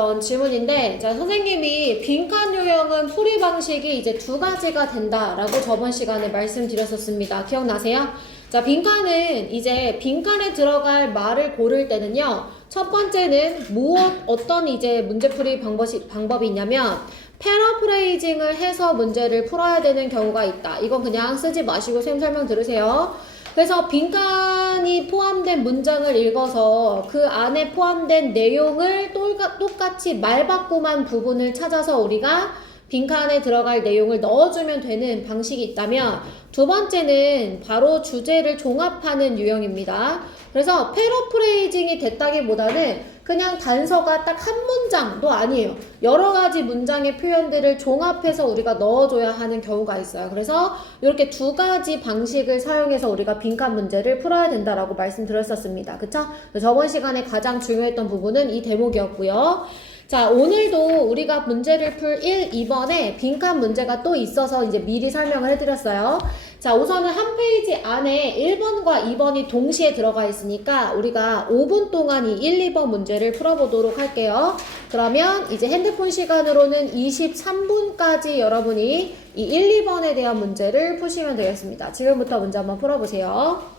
질문인데, 자, 선생님이 빈칸 유형은 풀이 방식이 이제 두 가지가 된다라고 저번 시간에 말씀드렸었습니다. 기억나세요? 자, 빈칸은 이제 빈칸에 들어갈 말을 고를 때는요, 첫 번째는 어떤 이제 문제풀이 방법이 있냐면, 패러프레이징을 해서 문제를 풀어야 되는 경우가 있다. 이건 그냥 쓰지 마시고 선생님 설명 들으세요. 그래서 빈칸이 포함된 문장을 읽어서 그 안에 포함된 내용을 똑같이 말바꿈한 부분을 찾아서 우리가 빈칸에 들어갈 내용을 넣어주면 되는 방식이 있다면, 두 번째는 바로 주제를 종합하는 유형입니다. 그래서 패러프레이징이 됐다기보다는 그냥 단서가 딱 한 문장도 아니에요. 여러 가지 문장의 표현들을 종합해서 우리가 넣어줘야 하는 경우가 있어요. 그래서 이렇게 두 가지 방식을 사용해서 우리가 빈칸 문제를 풀어야 된다라고 말씀드렸었습니다. 그쵸? 저번 시간에 가장 중요했던 부분은 이 대목이었고요. 자, 오늘도 우리가 문제를 풀 1, 2번에 빈칸 문제가 또 있어서 이제 미리 설명을 해드렸어요. 자, 우선은 한 페이지 안에 1번과 2번이 동시에 들어가 있으니까 우리가 5분 동안 이 1, 2번 문제를 풀어보도록 할게요. 그러면 이제 핸드폰 시간으로는 23분까지 여러분이 이 1, 2번에 대한 문제를 푸시면 되겠습니다. 지금부터 문제 한번 풀어보세요.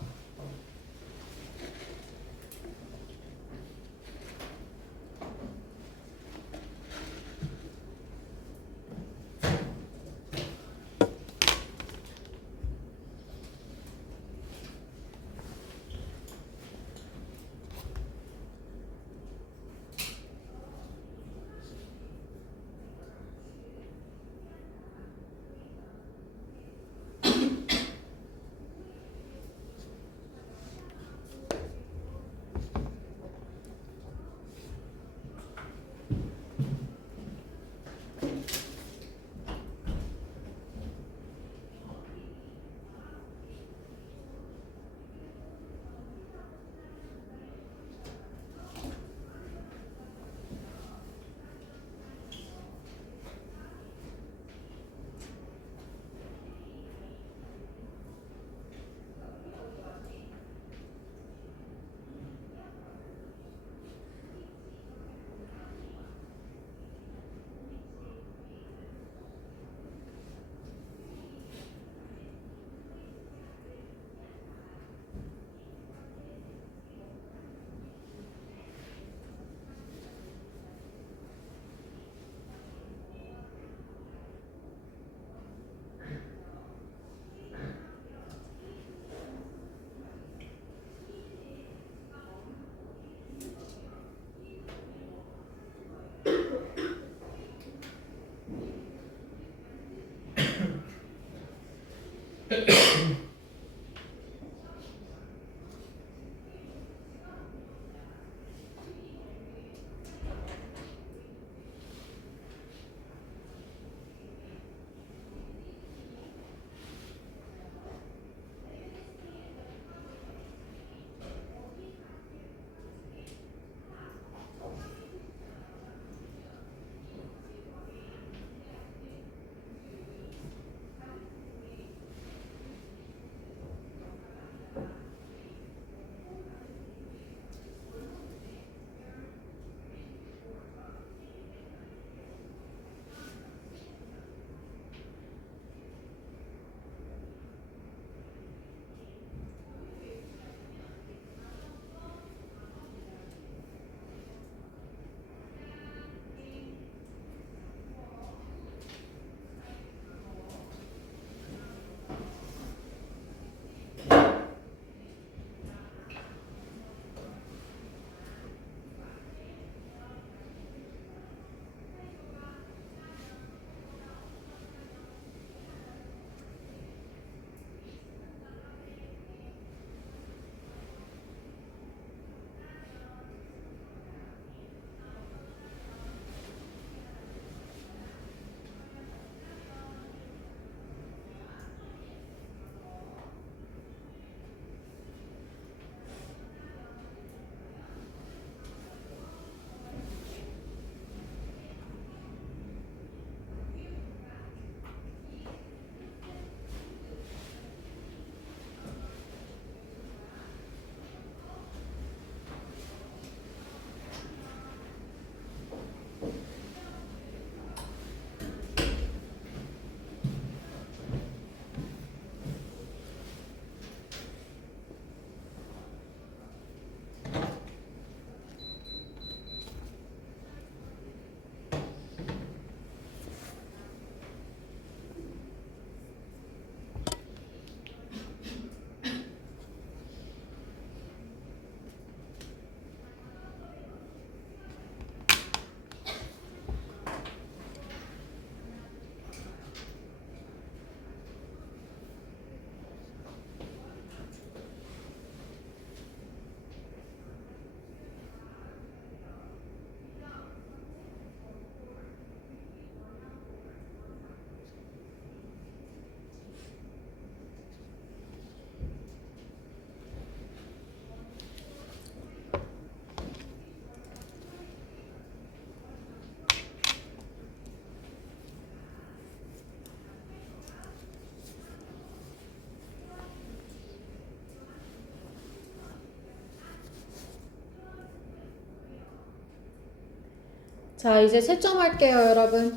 자, 이제 채점할게요, 여러분.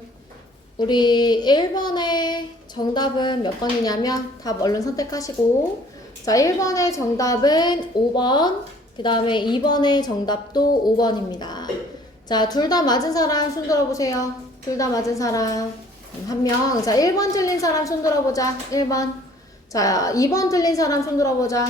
우리 1번의 정답은 몇 번이냐면 답 얼른 선택하시고, 자, 1번의 정답은 5번, 그 다음에 2번의 정답도 5번입니다. 자, 둘 다 맞은 사람 손 들어보세요. 둘 다 맞은 사람 한 명. 자, 1번 틀린 사람 손 들어보자. 1번. 자, 2번 틀린 사람 손 들어보자.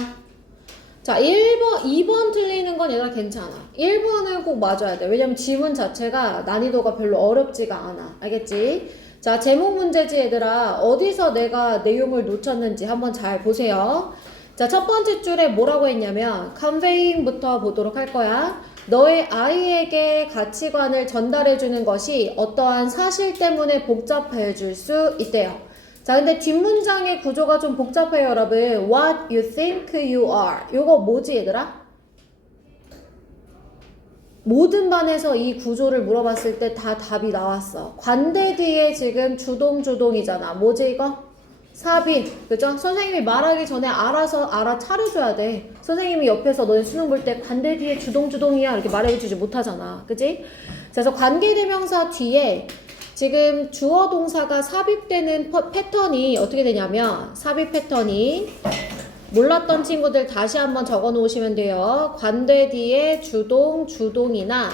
자, 2번 틀리는 건 얘들아 괜찮아. 1번은 꼭 맞아야 돼. 왜냐면 지문 자체가 난이도가 별로 어렵지가 않아. 알겠지? 자, 제목 문제지 얘들아. 어디서 내가 내용을 놓쳤는지 한번 잘 보세요. 자, 첫 번째 줄에 뭐라고 했냐면 conveying부터 보도록 할 거야. 너의 아이에게 가치관을 전달해주는 것이 어떠한 사실 때문에 복잡해질 수 있대요. 자, 근데 뒷문장의 구조가 좀 복잡해요, 여러분. What you think you are. 요거 뭐지, 얘들아? 모든 반에서 이 구조를 물어봤을 때 다 답이 나왔어. 관대 뒤에 지금 주동이잖아. 뭐지, 이거? 삽입. 그죠? 선생님이 말하기 전에 알아서 알아차려줘야 돼. 선생님이 옆에서 너네 수능 볼 때 관대 뒤에 주동이야. 이렇게 말해주지 못하잖아. 그지? 그래서 관계대명사 뒤에 지금 주어 동사가 삽입되는 패턴이 어떻게 되냐면, 삽입 패턴이 몰랐던 친구들 다시 한번 적어 놓으시면 돼요. 관대 뒤에 주동이나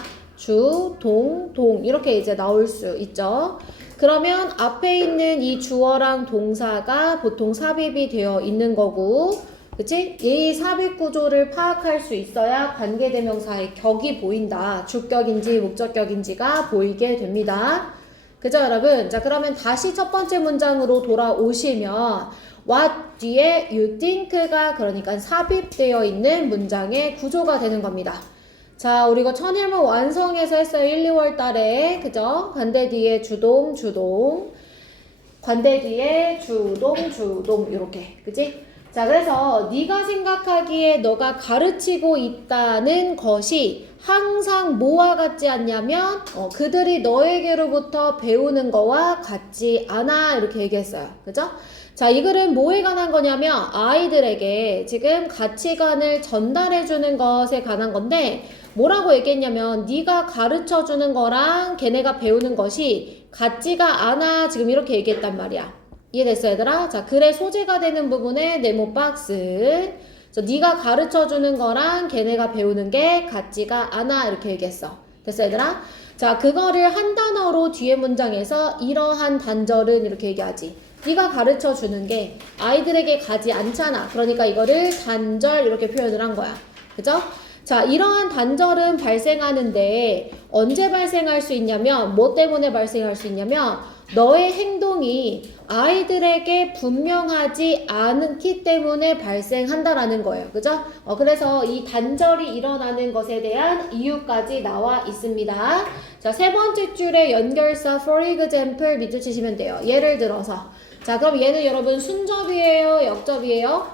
동 이렇게 이제 나올 수 있죠. 그러면 앞에 있는 이 주어랑 동사가 보통 삽입이 되어 있는 거고, 그치? 이 삽입 구조를 파악할 수 있어야 관계대명사의 격이 보인다. 주격인지 목적격인지가 보이게 됩니다. 그죠, 여러분? 자, 그러면 다시 첫 번째 문장으로 돌아오시면 what 뒤에 you think가 그러니까 삽입되어 있는 문장의 구조가 되는 겁니다. 자, 우리 이거 천일문 완성해서 했어요. 1, 2월 달에. 그죠? 관대 뒤에 주동. 관대 뒤에 주동. 이렇게. 그지? 자, 그래서 네가 생각하기에 너가 가르치고 있다는 것이 항상 뭐와 같지 않냐면 그들이 너에게로부터 배우는 거와 같지 않아. 이렇게 얘기했어요. 그죠? 자, 이 글은 뭐에 관한 거냐면 아이들에게 지금 가치관을 전달해주는 것에 관한 건데, 뭐라고 얘기했냐면 네가 가르쳐주는 거랑 걔네가 배우는 것이 같지가 않아. 지금 이렇게 얘기했단 말이야. 이해됐어, 얘들아? 자, 글의 소재가 되는 부분에 네모 박스. 그래서 네가 가르쳐주는 거랑 걔네가 배우는 게 같지가 않아. 이렇게 얘기했어. 됐어, 얘들아? 자, 그거를 한 단어로 뒤에 문장에서 이러한 단절은 이렇게 얘기하지. 네가 가르쳐주는 게 아이들에게 가지 않잖아. 그러니까 이거를 단절 이렇게 표현을 한 거야. 그죠? 자, 이러한 단절은 발생하는데 언제 발생할 수 있냐면, 뭐 때문에 발생할 수 있냐면 너의 행동이 아이들에게 분명하지 않기 때문에 발생한다라는 거예요. 그죠? 그래서 이 단절이 일어나는 것에 대한 이유까지 나와 있습니다. 자, 세 번째 줄에 연결사 for example 밑줄 치시면 돼요. 예를 들어서. 자, 그럼 얘는 여러분 순접이에요? 역접이에요?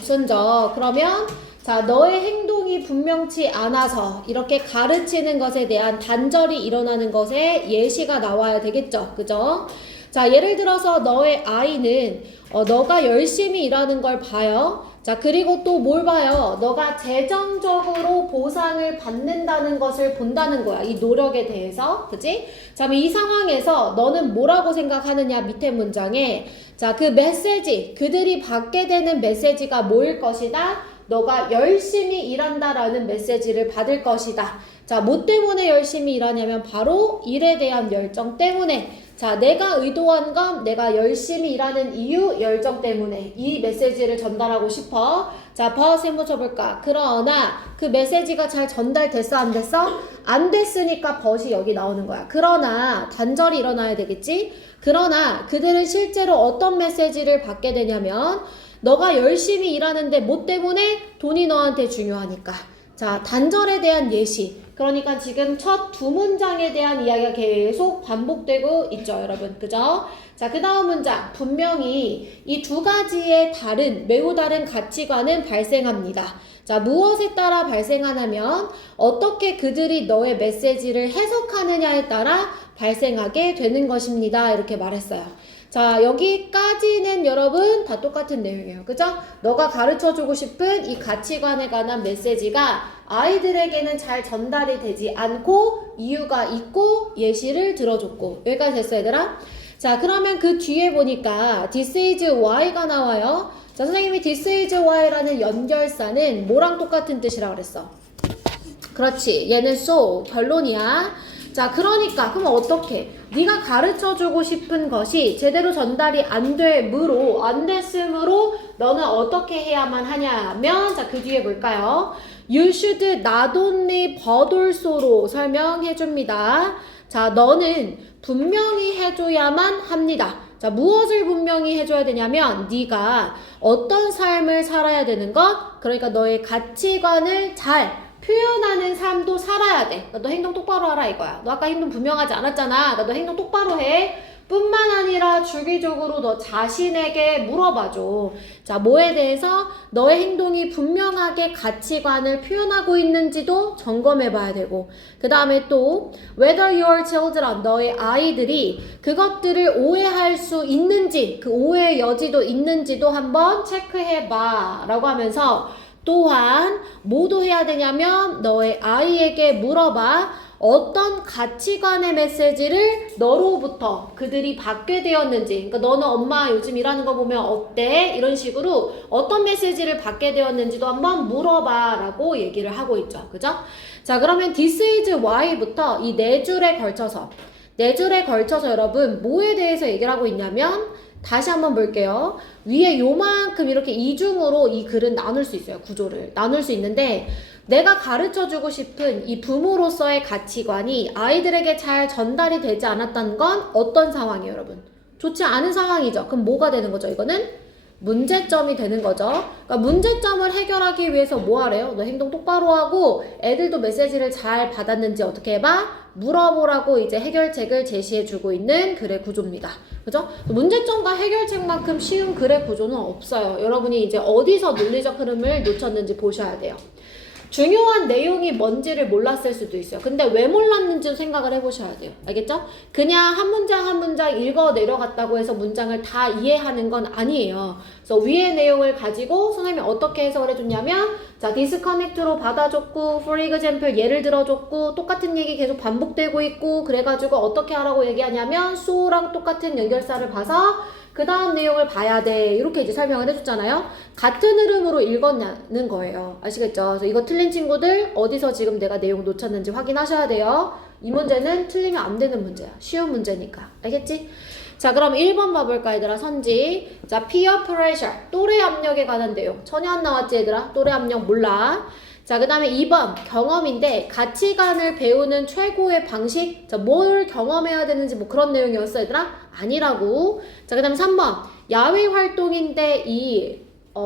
순접. 그러면 자, 너의 행동이 분명치 않아서 이렇게 가르치는 것에 대한 단절이 일어나는 것에 예시가 나와야 되겠죠. 그죠? 자, 예를 들어서 너의 아이는 너가 열심히 일하는 걸 봐요. 자, 그리고 또 뭘 봐요? 너가 재정적으로 보상을 받는다는 것을 본다는 거야. 이 노력에 대해서. 그치? 자, 이 상황에서 너는 뭐라고 생각하느냐? 밑에 문장에. 자, 그 메시지, 그들이 받게 되는 메시지가 뭐일 것이다? 너가 열심히 일한다라는 메시지를 받을 것이다. 자, 뭐 때문에 열심히 일하냐면 바로 일에 대한 열정 때문에. 자, 내가 의도한 건 내가 열심히 일하는 이유, 열정 때문에 이 메시지를 전달하고 싶어. 자, but 한번 쳐볼까? 그러나 그 메시지가 잘 전달됐어, 안 됐어? 안 됐으니까 but이 여기 나오는 거야. 그러나 단절이 일어나야 되겠지? 그러나 그들은 실제로 어떤 메시지를 받게 되냐면 너가 열심히 일하는데 뭐 때문에? 돈이 너한테 중요하니까. 자, 단절에 대한 예시. 그러니까 지금 첫 두 문장에 대한 이야기가 계속 반복되고 있죠, 여러분. 그죠? 자, 그 다음 문장. 분명히 이 두 가지의 매우 다른 가치관은 발생합니다. 자, 무엇에 따라 발생하냐면 어떻게 그들이 너의 메시지를 해석하느냐에 따라 발생하게 되는 것입니다. 이렇게 말했어요. 자, 여기까지는 여러분 다 똑같은 내용이에요. 그죠? 너가 가르쳐주고 싶은 이 가치관에 관한 메시지가 아이들에게는 잘 전달이 되지 않고 이유가 있고 예시를 들어줬고. 여기까지 됐어, 얘들아? 자, 그러면 그 뒤에 보니까 this is why가 나와요. 자, 선생님이 this is why라는 연결사는 뭐랑 똑같은 뜻이라고 그랬어? 그렇지. 얘는 so, 결론이야. 자, 그러니까 그럼 어떻게? 네가 가르쳐주고 싶은 것이 제대로 전달이 안 됐으므로 너는 어떻게 해야만 하냐면, 자, 그 뒤에 볼까요? You should not only but also로 설명해 줍니다. 자, 너는 분명히 해줘야만 합니다. 자, 무엇을 분명히 해줘야 되냐면 네가 어떤 삶을 살아야 되는 것, 그러니까 너의 가치관을 잘 표현하는 삶도 살아야 돼. 너 행동 똑바로 하라 이거야. 너 아까 행동 분명하지 않았잖아. 너 행동 똑바로 해. 뿐만 아니라 주기적으로 너 자신에게 물어봐줘. 자, 뭐에 대해서 너의 행동이 분명하게 가치관을 표현하고 있는지도 점검해 봐야 되고, 그 다음에 또 whether your children, 너의 아이들이 그것들을 오해할 수 있는지, 그 오해의 여지도 있는지도 한번 체크해 봐 라고 하면서, 또한 뭐도 해야 되냐면 너의 아이에게 물어봐. 어떤 가치관의 메시지를 너로부터 그들이 받게 되었는지, 그러니까 너는 엄마 요즘 일하는 거 보면 어때? 이런 식으로 어떤 메시지를 받게 되었는지도 한번 물어봐 라고 얘기를 하고 있죠. 그죠? 자, 그러면 this is why부터 이 네 줄에 걸쳐서 여러분 뭐에 대해서 얘기를 하고 있냐면, 다시 한번 볼게요. 위에 요만큼 이렇게 이중으로 이 글은 나눌 수 있어요. 구조를 나눌 수 있는데, 내가 가르쳐주고 싶은 이 부모로서의 가치관이 아이들에게 잘 전달이 되지 않았다는 건 어떤 상황이에요, 여러분? 좋지 않은 상황이죠. 그럼 뭐가 되는 거죠? 이거는 문제점이 되는 거죠. 그러니까 문제점을 해결하기 위해서 뭐 하래요? 너 행동 똑바로 하고 애들도 메시지를 잘 받았는지 어떻게 해봐? 물어보라고 이제 해결책을 제시해주고 있는 글의 구조입니다. 그죠? 문제점과 해결책만큼 쉬운 글의 구조는 없어요. 여러분이 이제 어디서 논리적 흐름을 놓쳤는지 보셔야 돼요. 중요한 내용이 뭔지를 몰랐을 수도 있어요. 근데 왜 몰랐는지 생각을 해보셔야 돼요. 알겠죠? 그냥 한 문장 한 문장 읽어 내려갔다고 해서 문장을 다 이해하는 건 아니에요. 그래서 위의 내용을 가지고 선생님이 어떻게 해석을 해줬냐면, 자, disconnect로 받아줬고, for example 예를 들어줬고, 똑같은 얘기 계속 반복되고 있고, 그래가지고 어떻게 하라고 얘기하냐면 so랑 똑같은 연결사를 봐서 그 다음 내용을 봐야 돼. 이렇게 이제 설명을 해줬잖아요. 같은 흐름으로 읽었냐는 거예요. 아시겠죠? 그래서 이거 틀린 친구들 어디서 지금 내가 내용 놓쳤는지 확인하셔야 돼요. 이 문제는 틀리면 안 되는 문제야. 쉬운 문제니까. 알겠지? 자, 그럼 1번 봐볼까, 얘들아? 선지. 자, peer pressure. 또래 압력에 관한 내용. 전혀 안 나왔지, 얘들아? 또래 압력 몰라. 자, 그 다음에 2번 경험인데, 가치관을 배우는 최고의 방식. 자, 뭘 경험해야 되는지 뭐 그런 내용이었어, 얘들아? 아니라고. 자, 그 다음에 3번 야외 활동인데 이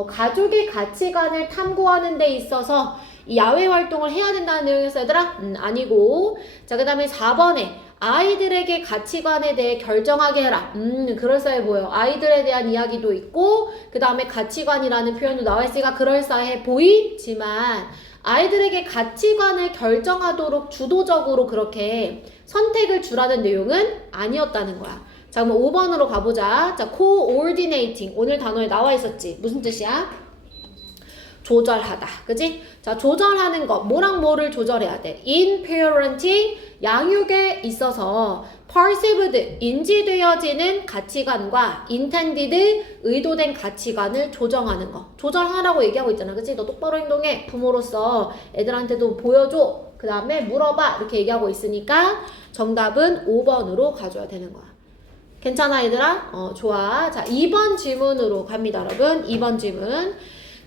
가족의 가치관을 탐구하는 데 있어서 이 야외 활동을 해야 된다는 내용이었어, 얘들아? 아니고. 자, 그 다음에 4번에 아이들에게 가치관에 대해 결정하게 해라. 그럴싸해 보여. 아이들에 대한 이야기도 있고, 그 다음에 가치관이라는 표현도 나와 있으니까 그럴싸해 보이지만, 아이들에게 가치관을 결정하도록 주도적으로 그렇게 선택을 주라는 내용은 아니었다는 거야. 자, 그럼 5번으로 가보자. 자, coordinating. 오늘 단어에 나와 있었지. 무슨 뜻이야? 조절하다. 그지? 자, 조절하는 것. 뭐랑 뭐를 조절해야 돼? In parenting, 양육에 있어서 perceived, 인지되어지는 가치관과 intended, 의도된 가치관을 조정하는 거. 조절하라고 얘기하고 있잖아. 그치? 너 똑바로 행동해. 부모로서 애들한테도 보여줘. 그 다음에 물어봐. 이렇게 얘기하고 있으니까 정답은 5번으로 가져야 되는 거야. 괜찮아, 얘들아? 좋아. 자, 2번 질문으로 갑니다, 여러분. 2번 질문.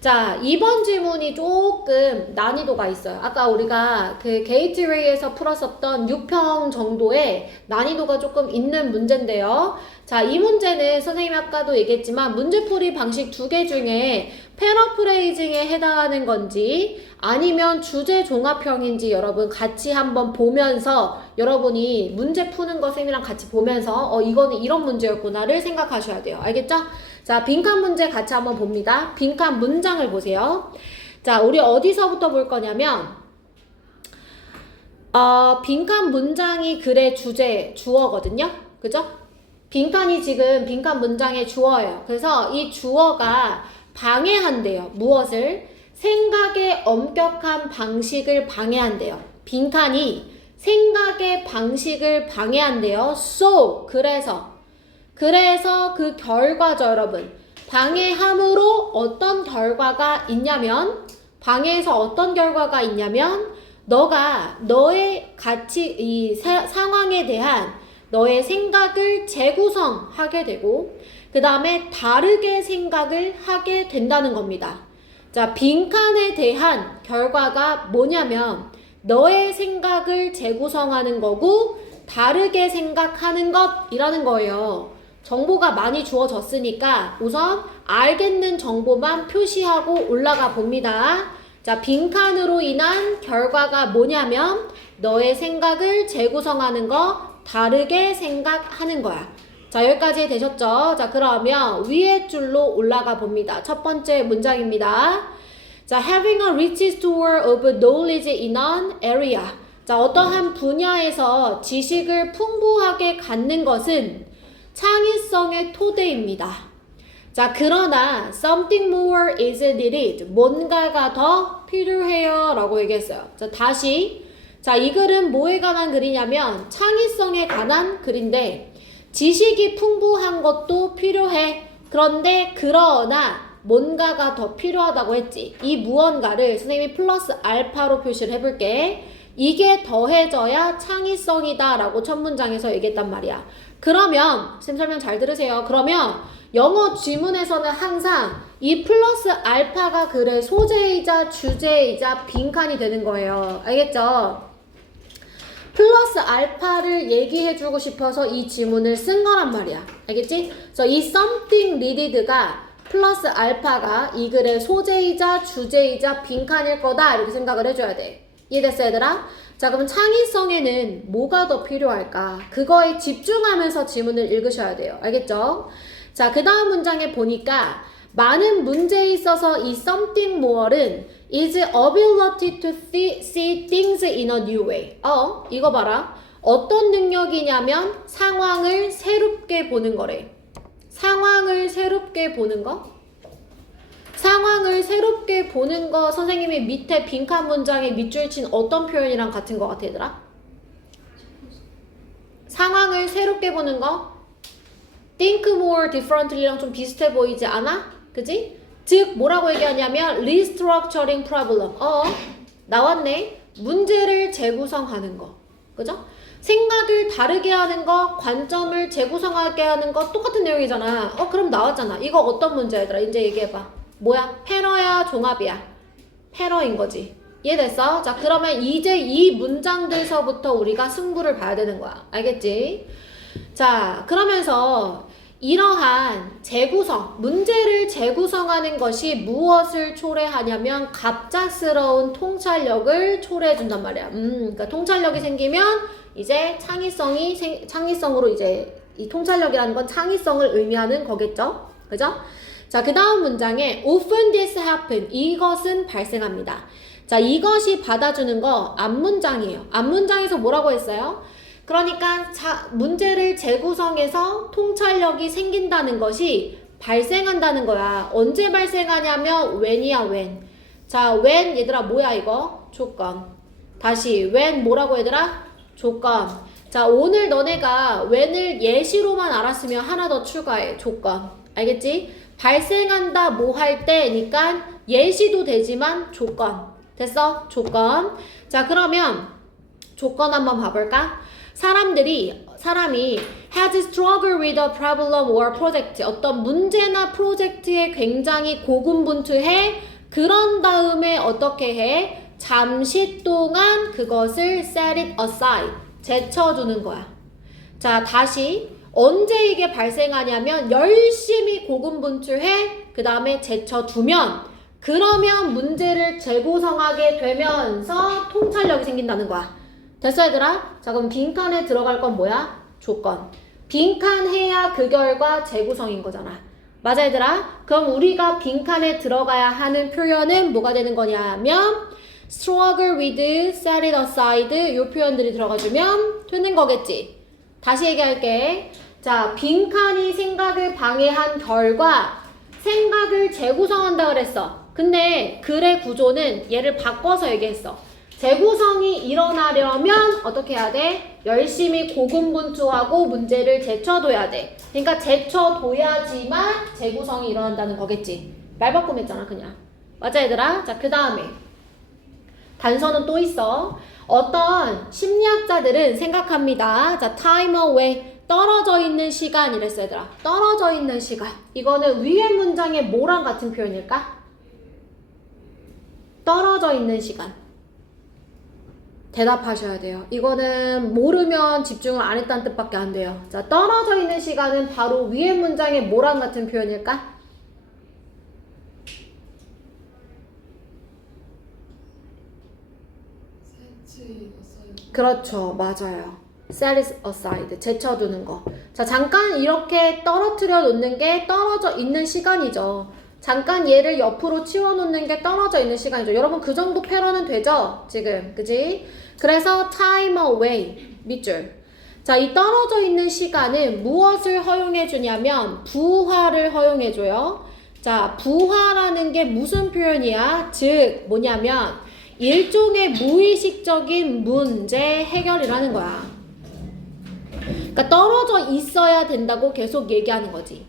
자, 2번 질문이 조금 난이도가 있어요. 아까 우리가 그 게이트웨이에서 풀었었던 6평 정도의 난이도가 조금 있는 문제인데요. 자, 이 문제는 선생님이 아까도 얘기했지만 문제풀이 방식 2개 중에 패러프레이징에 해당하는 건지 아니면 주제 종합형인지 여러분 같이 한번 보면서 여러분이 문제 푸는 거 선생님이랑 같이 보면서 이거는 이런 문제였구나를 생각하셔야 돼요. 알겠죠? 자, 빈칸 문제 같이 한번 봅니다. 빈칸 문장을 보세요. 자, 우리 어디서부터 볼 거냐면 빈칸 문장이 글의 주어거든요. 그죠? 빈칸이 지금 빈칸 문장의 주어예요. 그래서 이 주어가 방해한대요. 무엇을? 생각의 엄격한 방식을 방해한대요. 빈칸이 생각의 방식을 방해한대요. So, 그래서 그 결과죠, 여러분. 방해함으로 어떤 결과가 있냐면, 방해에서 어떤 결과가 있냐면, 너가 너의 이 상황에 대한 너의 생각을 재구성하게 되고, 그 다음에 다르게 생각을 하게 된다는 겁니다. 자, 빈칸에 대한 결과가 뭐냐면, 너의 생각을 재구성하는 거고, 다르게 생각하는 것이라는 거예요. 정보가 많이 주어졌으니까 우선 알겠는 정보만 표시하고 올라가 봅니다. 자, 빈칸으로 인한 결과가 뭐냐면 너의 생각을 재구성하는 거, 다르게 생각하는 거야. 자, 여기까지 되셨죠? 자, 그러면 위에 줄로 올라가 봅니다. 첫 번째 문장입니다. 자, having a rich store of knowledge in an area. 자, 어떠한 분야에서 지식을 풍부하게 갖는 것은 창의성의 토대입니다. 자, 그러나 something more is needed. 뭔가가 더 필요해요 라고 얘기했어요. 자, 다시. 자, 이 글은 뭐에 관한 글이냐면 창의성에 관한 글인데, 지식이 풍부한 것도 필요해. 그러나 뭔가가 더 필요하다고 했지. 이 무언가를 선생님이 플러스 알파로 표시를 해볼게. 이게 더해져야 창의성이다 라고 첫 문장에서 얘기했단 말이야. 그러면 쌤 설명 잘 들으세요. 그러면 영어 지문에서는 항상 이 플러스 알파가 글의 소재이자 주제이자 빈칸이 되는 거예요. 알겠죠? 플러스 알파를 얘기해주고 싶어서 이 지문을 쓴 거란 말이야. 알겠지? 그래서 이 something needed가 플러스 알파가 이 글의 소재이자 주제이자 빈칸일 거다 이렇게 생각을 해줘야 돼. 이해됐어 얘들아? 자, 그럼 창의성에는 뭐가 더 필요할까? 그거에 집중하면서 지문을 읽으셔야 돼요. 알겠죠? 자, 그 다음 문장에 보니까 많은 문제에 있어서 이 something more은 is ability to see things in a new way. 이거 봐라. 어떤 능력이냐면 상황을 새롭게 보는 거래. 상황을 새롭게 보는 거? 상황을 새롭게 보는 거 선생님이 밑에 빈칸 문장에 밑줄 친 어떤 표현이랑 같은 거 같아 얘들아? 상황을 새롭게 보는 거? think more differently랑 좀 비슷해 보이지 않아? 그지? 즉 뭐라고 얘기하냐면 restructuring problem. 나왔네. 문제를 재구성하는 거. 그죠? 생각을 다르게 하는 거, 관점을 재구성하게 하는 거 똑같은 내용이잖아. 그럼 나왔잖아. 이거 어떤 문제 얘들아? 이제 얘기해봐. 뭐야? 패러야? 종합이야? 패러인 거지. 이해됐어? 자, 그러면 이제 이 문장들서부터 우리가 승부를 봐야 되는 거야. 알겠지? 자, 그러면서 이러한 재구성, 문제를 재구성하는 것이 무엇을 초래하냐면 갑작스러운 통찰력을 초래해준단 말이야. 그러니까 통찰력이 생기면 이제 창의성으로 이제 이 통찰력이라는 건 창의성을 의미하는 거겠죠? 그죠? 자, 그 다음 문장에 often this happen. 이것은 발생합니다. 자, 이것이 받아주는 거 앞문장이에요. 앞문장에서 뭐라고 했어요? 그러니까 문제를 재구성해서 통찰력이 생긴다는 것이 발생한다는 거야. 언제 발생하냐면 when이야, when. 자, when 얘들아 뭐야 이거? 조건. 다시 when 뭐라고 얘들아? 조건. 자, 오늘 너네가 when을 예시로만 알았으면 하나 더 추가해. 조건. 알겠지? 발생한다 뭐 할 때니까 예시도 되지만 조건. 됐어? 조건. 자, 그러면 조건 한번 봐볼까? 사람이 has struggled with a problem or project. 어떤 문제나 프로젝트에 굉장히 고군분투해. 그런 다음에 어떻게 해? 잠시 동안 그것을 set it aside. 제쳐주는 거야. 자, 다시. 언제 이게 발생하냐면 열심히 고군분투해. 그 다음에 제쳐두면 그러면 문제를 재구성하게 되면서 통찰력이 생긴다는 거야. 됐어 얘들아? 자, 그럼 빈칸에 들어갈 건 뭐야? 조건. 빈칸해야 그 결과 재구성인 거잖아. 맞아 얘들아? 그럼 우리가 빈칸에 들어가야 하는 표현은 뭐가 되는 거냐면 struggle with, set it aside 이 표현들이 들어가주면 되는 거겠지. 다시 얘기할게. 자, 빈칸이 생각을 방해한 결과 생각을 재구성한다 그랬어. 근데 글의 구조는 얘를 바꿔서 얘기했어. 재구성이 일어나려면 어떻게 해야 돼? 열심히 고군분투하고 문제를 제쳐둬야 돼. 그러니까 제쳐둬야지만 재구성이 일어난다는 거겠지. 말 바꾸했잖아 그냥. 맞아 얘들아? 자, 그 다음에 단서는 또 있어. 어떤 심리학자들은 생각합니다. 자, time away. 떨어져 있는 시간 이랬어 얘들아. 떨어져 있는 시간. 이거는 위의 문장의 뭐랑 같은 표현일까? 떨어져 있는 시간. 대답하셔야 돼요. 이거는 모르면 집중을 안 했다는 뜻밖에 안 돼요. 자, 떨어져 있는 시간은 바로 위의 문장의 뭐랑 같은 표현일까? 그렇죠. 맞아요. set it aside. 제쳐두는 거. 자, 잠깐 이렇게 떨어뜨려 놓는 게 떨어져 있는 시간이죠. 잠깐 얘를 옆으로 치워놓는 게 떨어져 있는 시간이죠. 여러분 그 정도 패러는 되죠? 지금. 그지? 그래서 time away. 밑줄. 자, 이 떨어져 있는 시간은 무엇을 허용해 주냐면 부화를 허용해 줘요. 자, 부화라는 게 무슨 표현이야? 즉 뭐냐면 일종의 무의식적인 문제 해결이라는 거야. 그러니까 떨어져 있어야 된다고 계속 얘기하는 거지.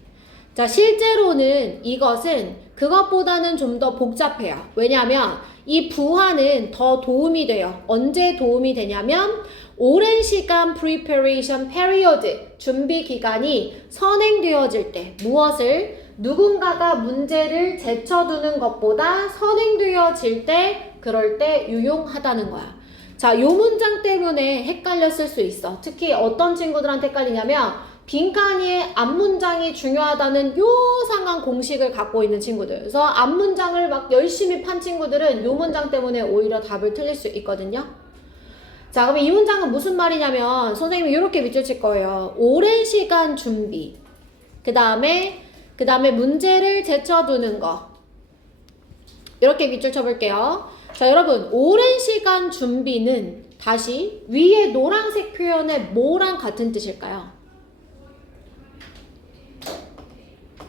자, 실제로는 이것은 그것보다는 좀 더 복잡해요. 왜냐하면 이 부화는 더 도움이 돼요. 언제 도움이 되냐면 오랜 시간 preparation period, 준비 기간이 선행되어질 때 무엇을? 누군가가 문제를 제쳐두는 것보다 선행되어질 때 그럴 때 유용하다는 거야. 자, 요 문장 때문에 헷갈렸을 수 있어. 특히 어떤 친구들한테 헷갈리냐면 빈칸의 앞문장이 중요하다는 요상한 공식을 갖고 있는 친구들. 그래서 앞문장을 막 열심히 판 친구들은 요 문장 때문에 오히려 답을 틀릴 수 있거든요. 자, 그럼 이 문장은 무슨 말이냐면 선생님이 이렇게 밑줄 칠 거예요. 오랜 시간 준비. 그 다음에 문제를 제쳐두는 거. 이렇게 밑줄 쳐볼게요. 자, 여러분 오랜 시간 준비는 다시 위에 노란색 표현의 뭐랑 같은 뜻일까요?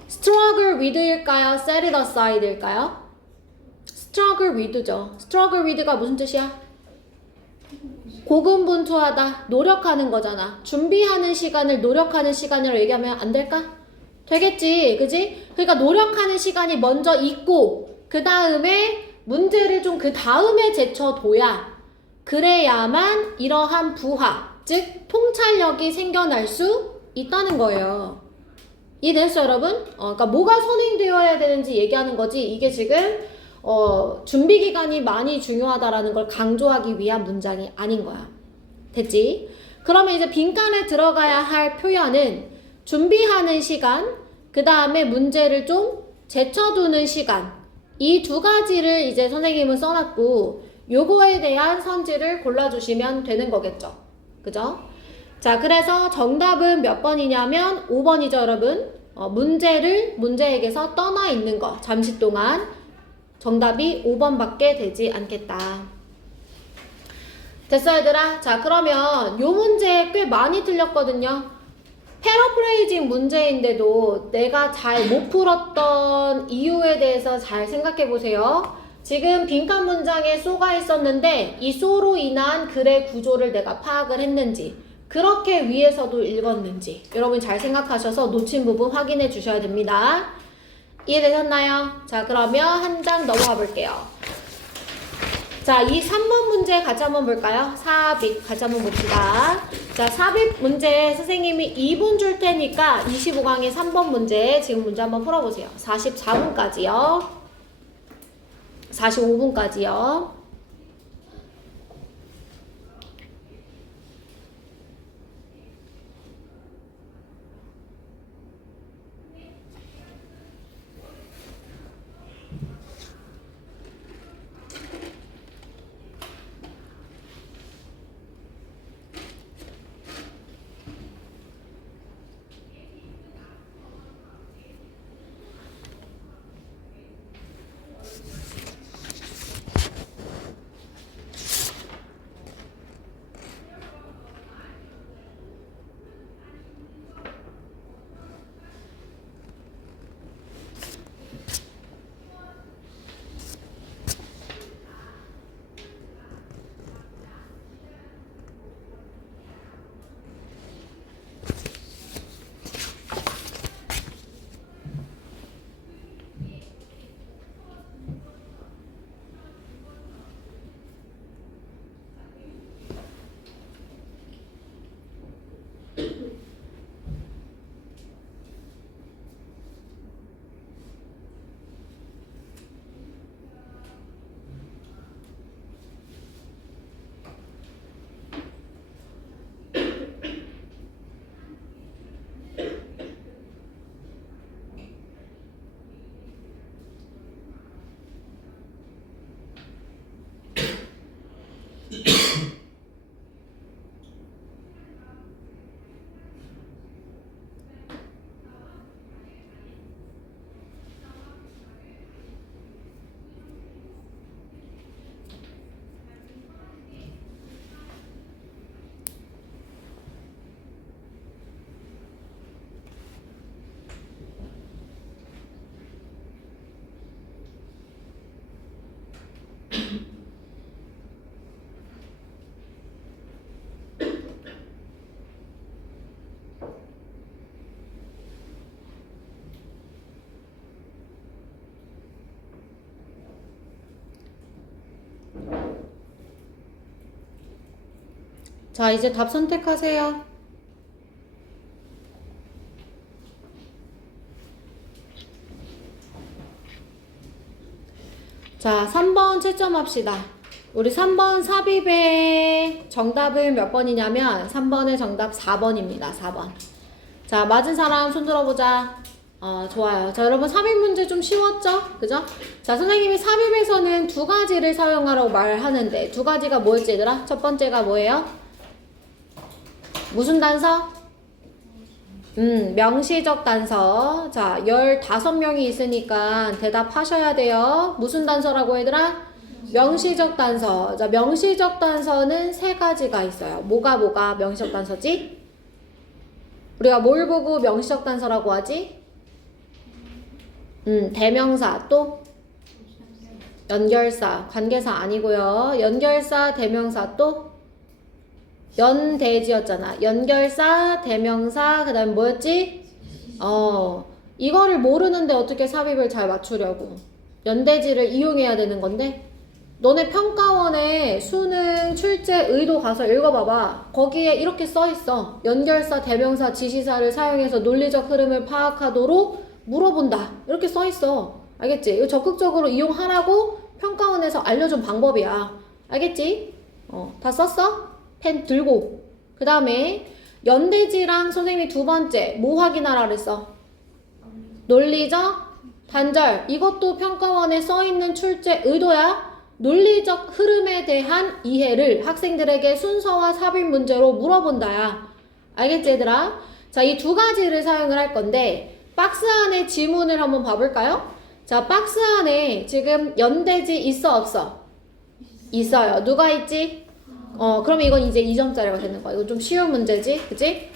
struggle with일까요? set it aside일까요? struggle with죠. struggle with가 무슨 뜻이야? 고군분투하다, 노력하는 거잖아. 준비하는 시간을 노력하는 시간이라고 얘기하면 안 될까? 되겠지, 그지? 그러니까 노력하는 시간이 먼저 있고 그 다음에 문제를 좀 그 다음에 제쳐둬야 그래야만 이러한 부하, 즉 통찰력이 생겨날 수 있다는 거예요. 이해됐어요, 여러분? 그러니까 뭐가 선행되어야 되는지 얘기하는 거지. 이게 지금 준비 기간이 많이 중요하다라는 걸 강조하기 위한 문장이 아닌 거야. 됐지? 그러면 이제 빈칸에 들어가야 할 표현은 준비하는 시간, 그 다음에 문제를 좀 제쳐두는 시간. 이 두 가지를 이제 선생님은 써놨고 요거에 대한 선지를 골라주시면 되는 거겠죠. 그죠? 자, 그래서 정답은 몇 번이냐면 5번이죠, 여러분. 문제에게서 떠나 있는 거. 잠시 동안. 정답이 5번밖에 되지 않겠다. 됐어, 얘들아? 자, 그러면 요 문제 꽤 많이 틀렸거든요. 패러프레이징 문제인데도 내가 잘 못 풀었던 이유에 대해서 잘 생각해 보세요. 지금 빈칸 문장에 so가 있었는데 이 so로 인한 글의 구조를 내가 파악을 했는지 그렇게 위에서도 읽었는지 여러분 잘 생각하셔서 놓친 부분 확인해 주셔야 됩니다. 이해되셨나요? 자, 그러면 한 장 넘어가 볼게요. 자, 이 3번 문제 같이 한번 볼까요? 삽입 같이 한번 봅시다. 자, 삽입 문제 선생님이 2분 줄 테니까 25강의 3번 문제 지금 문제 한번 풀어보세요. 44분까지요. 45분까지요. 자, 이제 답 선택하세요. 자, 3번 채점합시다. 우리 3번 삽입의 정답은 몇 번이냐면 3번의 정답 4번입니다. 4번. 자, 맞은 사람 손 들어보자. 좋아요. 자, 여러분 삽입 문제 좀 쉬웠죠? 그죠? 자, 선생님이 삽입에서는 두 가지를 사용하라고 말하는데 두 가지가 뭐였지 얘들아? 첫 번째가 뭐예요? 무슨 단서? 명시적 단서. 자, 15명이 있으니까 대답하셔야 돼요. 무슨 단서라고 얘들아? 명시적 단서. 자, 명시적 단서는 세 가지가 있어요. 뭐가 명시적 단서지? 우리가 뭘 보고 명시적 단서라고 하지? 대명사 또 연결사, 관계사 아니고요. 연결사, 대명사 또 연대지였잖아. 연결사, 대명사, 그 다음에 뭐였지? 이거를 모르는데 어떻게 삽입을 잘 맞추려고. 연대지를 이용해야 되는 건데 너네 평가원에 수능 출제 의도 가서 읽어봐봐. 거기에 이렇게 써있어. 연결사, 대명사, 지시사를 사용해서 논리적 흐름을 파악하도록 물어본다. 이렇게 써있어. 알겠지? 이거 적극적으로 이용하라고 평가원에서 알려준 방법이야. 알겠지? 다 썼어? 펜 들고. 그 다음에 연대지랑 선생님이 두 번째 뭐 확인하라 그랬어? 논리적 단절. 이것도 평가원에 써있는 출제 의도야. 논리적 흐름에 대한 이해를 학생들에게 순서와 삽입 문제로 물어본다야. 알겠지 얘들아? 자, 이 두 가지를 사용을 할 건데 박스 안에 지문을 한번 봐볼까요? 자, 박스 안에 지금 연대지 있어 없어? 있어요. 누가 있지? 그럼 이건 이제 2점짜리가 되는 거야. 이거 좀 쉬운 문제지? 그치?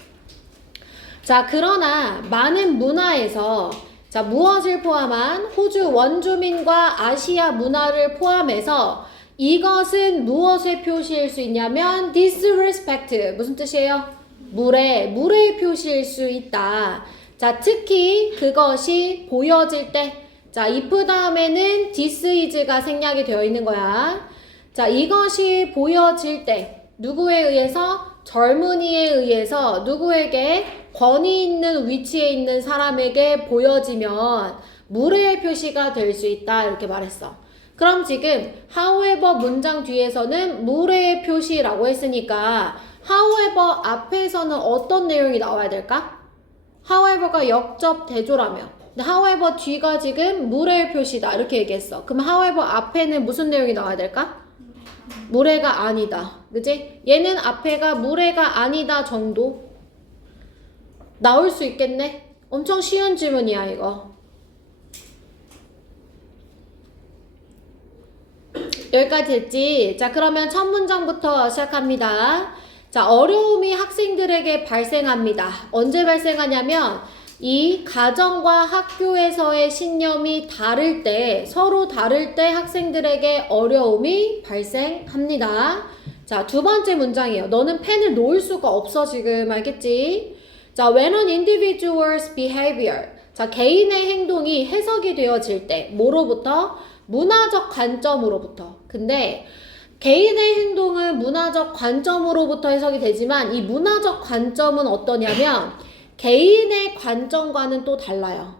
자, 그러나 많은 문화에서 자, 무엇을 포함한 호주 원주민과 아시아 문화를 포함해서 이것은 무엇의 표시일 수 있냐면 disrespect. 무슨 뜻이에요? 무례의 표시일 수 있다. 자, 특히 그것이 보여질 때 자, if 다음에는 this is가 생략이 되어 있는 거야. 자, 이것이 보여질 때 누구에 의해서? 젊은이에 의해서 누구에게? 권위 있는 위치에 있는 사람에게 보여지면 무례의 표시가 될 수 있다. 이렇게 말했어. 그럼 지금 however 문장 뒤에서는 무례의 표시라고 했으니까 however 앞에서는 어떤 내용이 나와야 될까? however가 역접 대조라며. 근데 however 뒤가 지금 무례의 표시다. 이렇게 얘기했어. 그럼 however 앞에는 무슨 내용이 나와야 될까? 무례가 아니다. 그치? 얘는 앞에가 무례가 아니다 정도 나올 수 있겠네? 엄청 쉬운 질문이야 이거. 여기까지 됐지? 자, 그러면 첫 문장부터 시작합니다. 자, 어려움이 학생들에게 발생합니다. 언제 발생하냐면 이 가정과 학교에서의 신념이 다를 때, 서로 다를 때 학생들에게 어려움이 발생합니다. 자, 두 번째 문장이에요. 너는 펜을 놓을 수가 없어 지금. 알겠지? 자, when an individual's behavior. 자, 개인의 행동이 해석이 되어질 때 뭐로부터? 문화적 관점으로부터. 근데 개인의 행동은 문화적 관점으로부터 해석이 되지만 이 문화적 관점은 어떠냐면 개인의 관점과는 또 달라요.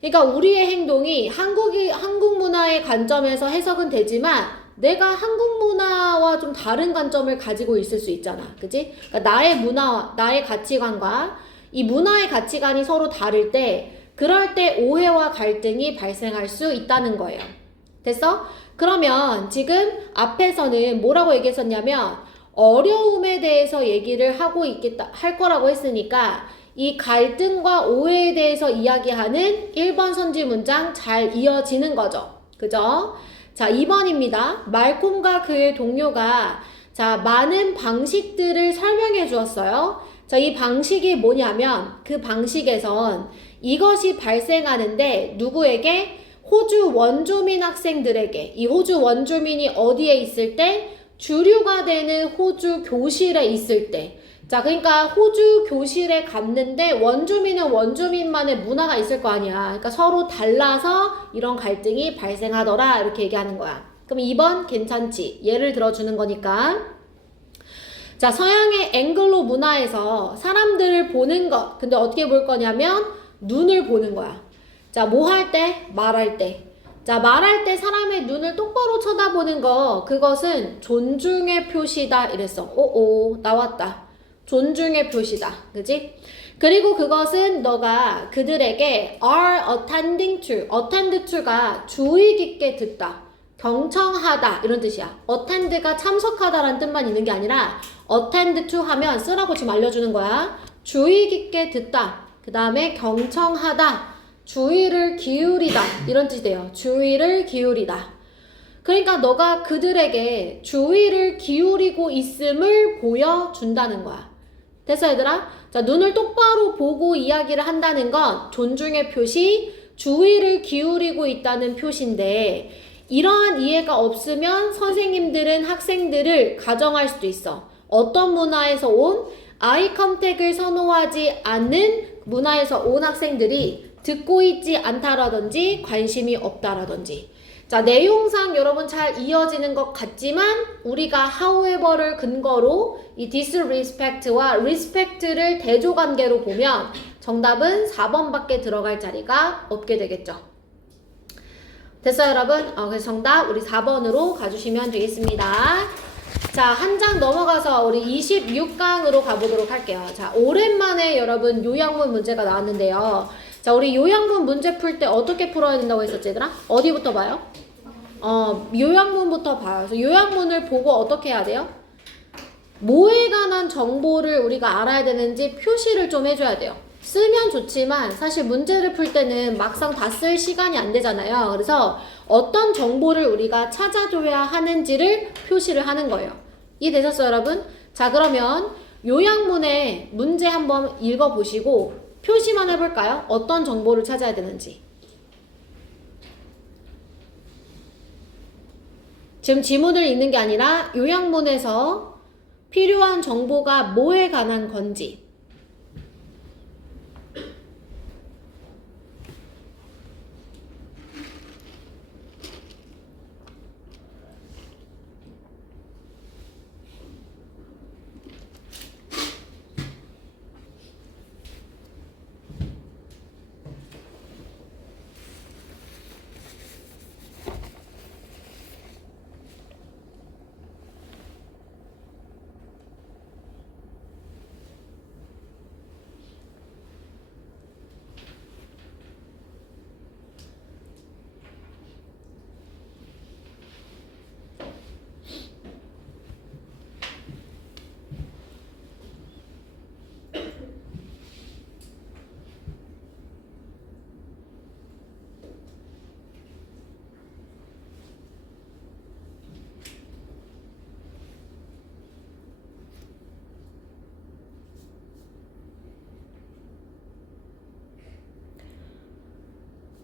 그러니까 우리의 행동이 한국 문화의 관점에서 해석은 되지만 내가 한국 문화와 좀 다른 관점을 가지고 있을 수 있잖아. 그치? 그러니까 나의 문화, 나의 가치관과 이 문화의 가치관이 서로 다를 때 그럴 때 오해와 갈등이 발생할 수 있다는 거예요. 됐어? 그러면 지금 앞에서는 뭐라고 얘기했었냐면 어려움에 대해서 얘기를 할 거라고 했으니까 이 갈등과 오해에 대해서 이야기하는 1번 선지 문장 잘 이어지는 거죠. 그죠? 자, 2번입니다. 말콤과 그의 동료가 자, 많은 방식들을 설명해 주었어요. 자, 이 방식이 뭐냐면 그 방식에선 이것이 발생하는데 누구에게? 호주 원주민 학생들에게. 이 호주 원주민이 어디에 있을 때? 주류가 되는 호주 교실에 있을 때. 자, 그러니까 호주 교실에 갔는데 원주민은 원주민만의 문화가 있을 거 아니야. 그러니까 서로 달라서 이런 갈등이 발생하더라. 이렇게 얘기하는 거야. 그럼 2번 괜찮지? 예를 들어주는 거니까. 자, 서양의 앵글로 문화에서 사람들을 보는 것. 근데 어떻게 볼 거냐면 눈을 보는 거야. 자, 뭐 할 때? 말할 때. 자, 말할 때 사람의 눈을 똑바로 쳐다보는 거, 그것은 존중의 표시다 이랬어. 오오, 나왔다. 존중의 표시다. 그지? 그리고 그것은 너가 그들에게 are attending to가 주의 깊게 듣다, 경청하다 이런 뜻이야. attend가 참석하다라는 뜻만 있는 게 아니라 attend to 하면 쓰라고 지금 알려주는 거야. 주의 깊게 듣다, 그 다음에 경청하다, 주의를 기울이다 이런 뜻이 돼요. 주의를 기울이다. 그러니까 너가 그들에게 주의를 기울이고 있음을 보여준다는 거야. 됐어 얘들아? 자, 눈을 똑바로 보고 이야기를 한다는 건 존중의 표시, 주의를 기울이고 있다는 표시인데, 이러한 이해가 없으면 선생님들은 학생들을 가정할 수도 있어. 어떤 문화에서 온 아이 컨택을 선호하지 않는 문화에서 온 학생들이 듣고 있지 않다라든지 관심이 없다라든지. 자, 내용상 여러분 잘 이어지는 것 같지만 우리가 however를 근거로 이 disrespect와 respect를 대조관계로 보면 정답은 4번밖에 들어갈 자리가 없게 되겠죠. 됐어요 여러분? 그래서 정답 우리 4번으로 가주시면 되겠습니다. 자, 한 장 넘어가서 우리 26강으로 가보도록 할게요. 자, 오랜만에 여러분 요양문 문제가 나왔는데요. 자, 우리 요양문 문제 풀 때 어떻게 풀어야 된다고 했었지 얘들아? 어디부터 봐요? 요양문부터 봐요. 그래서 요양문을 보고 어떻게 해야 돼요? 뭐에 관한 정보를 우리가 알아야 되는지 표시를 좀 해줘야 돼요. 쓰면 좋지만 사실 문제를 풀 때는 막상 다 쓸 시간이 안 되잖아요. 그래서 어떤 정보를 우리가 찾아줘야 하는지를 표시를 하는 거예요. 이해되셨어요 여러분? 자, 그러면 요양문의 문제 한번 읽어보시고 표시만 해볼까요? 어떤 정보를 찾아야 되는지. 지금 지문을 읽는 게 아니라 요양문에서 필요한 정보가 뭐에 관한 건지.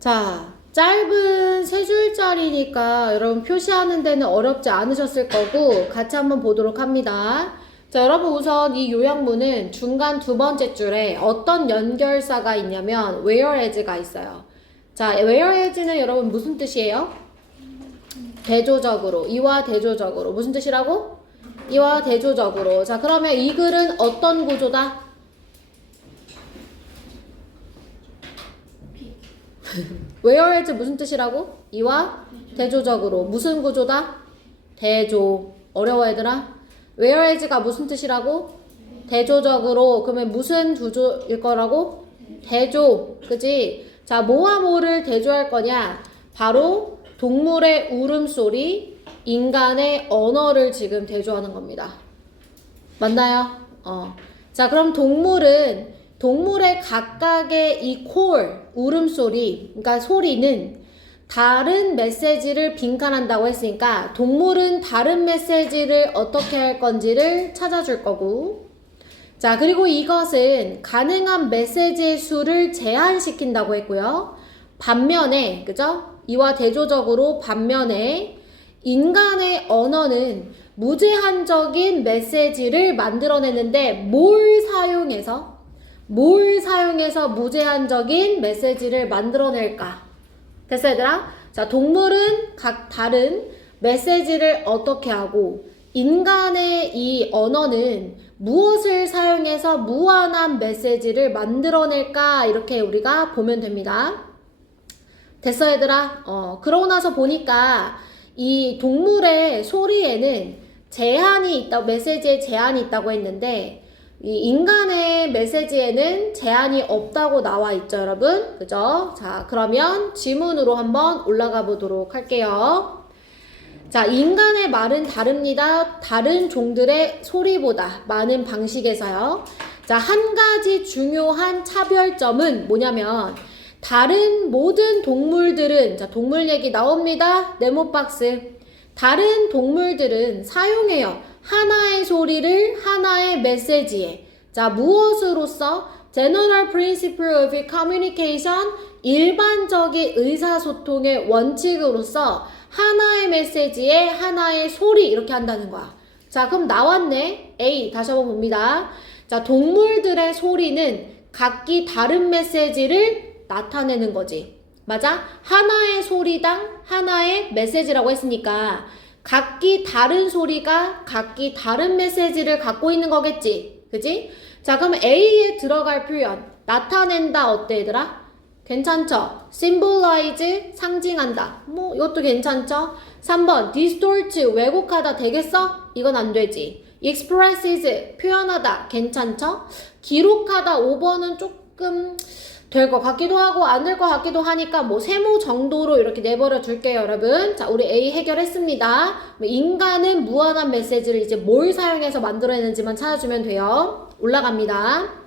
자, 짧은 세 줄짜리니까 여러분 표시하는 데는 어렵지 않으셨을 거고 같이 한번 보도록 합니다. 자, 여러분 우선 이 요약문은 중간 두 번째 줄에 어떤 연결사가 있냐면 whereas가 있어요. 자, whereas는 여러분 무슨 뜻이에요? 대조적으로, 이와 대조적으로. 무슨 뜻이라고? 이와 대조적으로. 자, 그러면 이 글은 어떤 구조다? whereas 무슨 뜻이라고? 이와 대조적으로. 무슨 구조다? 대조. 어려워 얘들아? whereas가 무슨 뜻이라고? 대조적으로. 그러면 무슨 구조일 거라고? 대조. 그지? 자, 뭐와 뭐를 대조할 거냐? 바로 동물의 울음소리, 인간의 언어를 지금 대조하는 겁니다. 맞나요? 자, 그럼 동물의 각각의 이 콜, 울음소리, 그러니까 소리는 다른 메시지를 빈칸한다고 했으니까 동물은 다른 메시지를 어떻게 할 건지를 찾아줄 거고, 자, 그리고 이것은 가능한 메시지의 수를 제한시킨다고 했고요. 반면에, 그죠? 이와 대조적으로 반면에 인간의 언어는 무제한적인 메시지를 만들어내는데 뭘 사용해서 무제한적인 메시지를 만들어낼까? 됐어 얘들아? 자, 동물은 각 다른 메시지를 어떻게 하고 인간의 이 언어는 무엇을 사용해서 무한한 메시지를 만들어낼까? 이렇게 우리가 보면 됩니다. 됐어, 얘들아? 그러고 나서 보니까 이 동물의 소리에는 제한이 있다고, 메시지에 제한이 있다고 했는데, 이 인간의 메시지에는 제한이 없다고 나와 있죠, 여러분? 그죠? 자, 그러면 지문으로 한번 올라가 보도록 할게요. 자, 인간의 말은 다릅니다. 다른 종들의 소리보다 많은 방식에서요. 자, 한 가지 중요한 차별점은 뭐냐면, 다른 모든 동물들은, 자, 동물 얘기 나옵니다. 네모박스. 다른 동물들은 사용해요. 하나의 소리를 하나의 메시지에. 자, 무엇으로써? General Principle of Communication, 일반적인 의사소통의 원칙으로서 하나의 메시지에 하나의 소리 이렇게 한다는 거야. 자, 그럼 나왔네. A 다시 한번 봅니다. 자, 동물들의 소리는 각기 다른 메시지를 나타내는 거지. 맞아? 하나의 소리당 하나의 메시지라고 했으니까 각기 다른 소리가 각기 다른 메시지를 갖고 있는 거겠지. 그지? 자, 그럼 A에 들어갈 표현 나타낸다 어때 얘들아? 괜찮죠? symbolize 상징한다. 뭐 이것도 괜찮죠? 3번 distort 왜곡하다 되겠어? 이건 안 되지. expresses 표현하다 괜찮죠? 기록하다 5번은 조금 될 것 같기도 하고 안 될 것 같기도 하니까 뭐 세모 정도로 이렇게 내버려 줄게요, 여러분. 자, 우리 A 해결했습니다. 인간은 무한한 메시지를 이제 뭘 사용해서 만들어내는지만 찾아주면 돼요. 올라갑니다.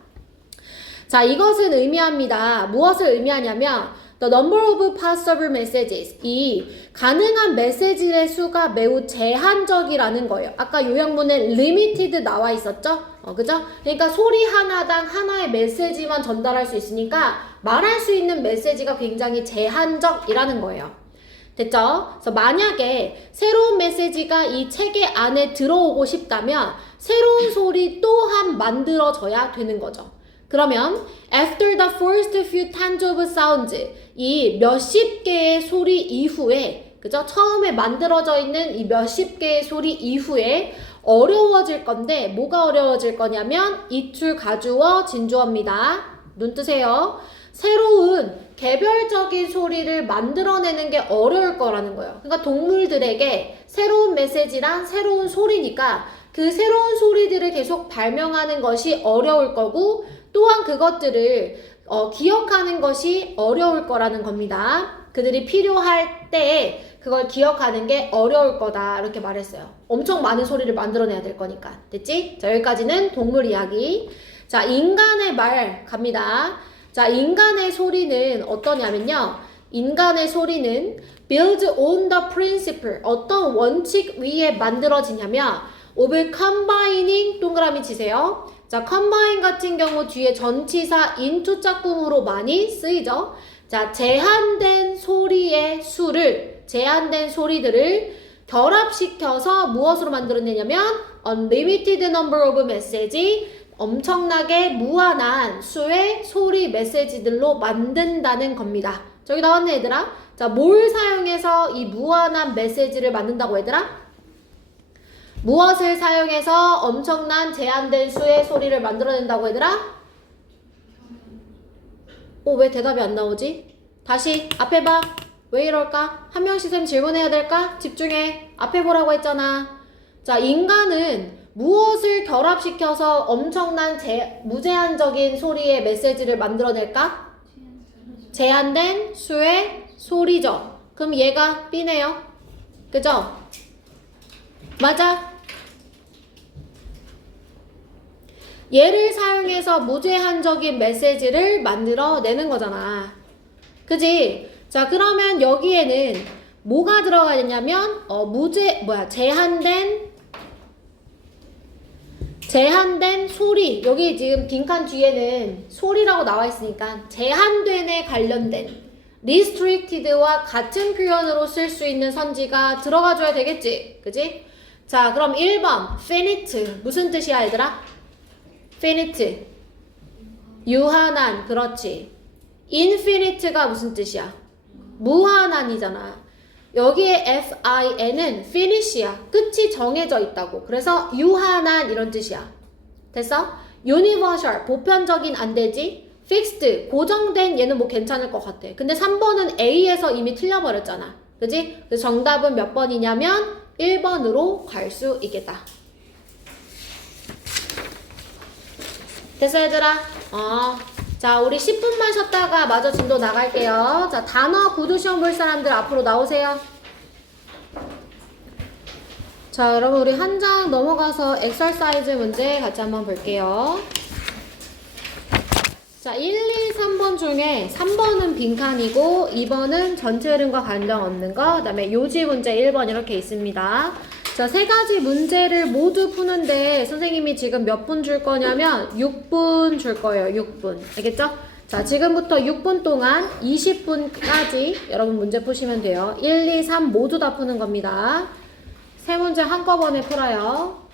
자, 이것은 의미합니다. 무엇을 의미하냐면 the number of possible messages, 이 가능한 메시지의 수가 매우 제한적이라는 거예요. 아까 요약문에 limited 나와 있었죠? 그죠? 그러니까 소리 하나당 하나의 메시지만 전달할 수 있으니까 말할 수 있는 메시지가 굉장히 제한적이라는 거예요. 됐죠? 그래서 만약에 새로운 메시지가 이 체계 안에 들어오고 싶다면 새로운 소리 또한 만들어져야 되는 거죠. 그러면 after the first few tens of sounds, 이 몇십 개의 소리 이후에, 그죠? 처음에 만들어져 있는 이 몇십 개의 소리 이후에 어려워질 건데 뭐가 어려워질 거냐면 이출 가주어 진주어입니다. 눈 뜨세요. 새로운 개별적인 소리를 만들어내는 게 어려울 거라는 거예요. 그러니까 동물들에게 새로운 메시지랑 새로운 소리니까 그 새로운 소리들을 계속 발명하는 것이 어려울 거고 또한 그것들을 기억하는 것이 어려울 거라는 겁니다. 그들이 필요할 때 그걸 기억하는 게 어려울 거다 이렇게 말했어요. 엄청 많은 소리를 만들어내야 될 거니까. 됐지? 자, 여기까지는 동물 이야기. 자, 인간의 말 갑니다. 자, 인간의 소리는 어떠냐면요. 인간의 소리는 build on the principle, 어떤 원칙 위에 만들어지냐면 of combining, 동그라미 치세요. 자, combine 같은 경우 뒤에 전치사 into 짝꿍으로 많이 쓰이죠. 자, 제한된 소리의 수를, 제한된 소리들을 결합시켜서 무엇으로 만들어내냐면 unlimited number of message, 엄청나게 무한한 수의 소리 메시지들로 만든다는 겁니다. 저기 나왔네 얘들아. 자, 뭘 사용해서 이 무한한 메시지를 만든다고 얘들아? 무엇을 사용해서 엄청난 제한된 수의 소리를 만들어낸다고 얘들아? 왜 대답이 안 나오지? 다시 앞에 봐. 왜 이럴까? 한 명씩 쌤 질문해야 될까? 집중해. 앞에 보라고 했잖아. 자, 인간은 무엇을 결합시켜서 엄청난 무제한적인 소리의 메시지를 만들어낼까? 제한된 수의 소리죠. 그럼 얘가 B네요. 그죠? 맞아? 얘를 사용해서 무제한적인 메시지를 만들어내는 거잖아. 그지? 자, 그러면 여기에는 뭐가 들어가야 되냐면 제한된 소리. 여기 지금 빈칸 뒤에는 소리라고 나와 있으니까 제한된에 관련된 restricted와 같은 표현으로 쓸 수 있는 선지가 들어가줘야 되겠지. 그지? 자, 그럼 1번 finite 무슨 뜻이야 얘들아? finite 유한한. 그렇지. infinite가 무슨 뜻이야? 무한한이잖아. 여기에 fin은 finish야. 끝이 정해져 있다고. 그래서 유한한 이런 뜻이야. 됐어? universal, 보편적인 안 되지? fixed, 고정된 얘는 뭐 괜찮을 것 같아. 근데 3번은 A에서 이미 틀려버렸잖아. 그지? 그래서 정답은 몇 번이냐면 1번으로 갈 수 있겠다. 됐어 얘들아? 자 우리 10분만 쉬었다가 마저 진도 나갈게요. 자 단어 구두 시험 볼 사람들 앞으로 나오세요. 자 여러분 우리 한 장 넘어가서 엑서사이즈 문제 같이 한번 볼게요. 자 1, 2, 3번 중에 3번은 빈칸이고 2번은 전체 흐름과 관련 없는 거, 그 다음에 요지 문제 1번 이렇게 있습니다. 자, 세 가지 문제를 모두 푸는데 선생님이 지금 몇 분 줄 거냐면 6분 줄 거예요. 6분. 알겠죠? 자, 지금부터 6분 동안 20분까지 여러분 문제 푸시면 돼요. 1, 2, 3 모두 다 푸는 겁니다. 세 문제 한꺼번에 풀어요.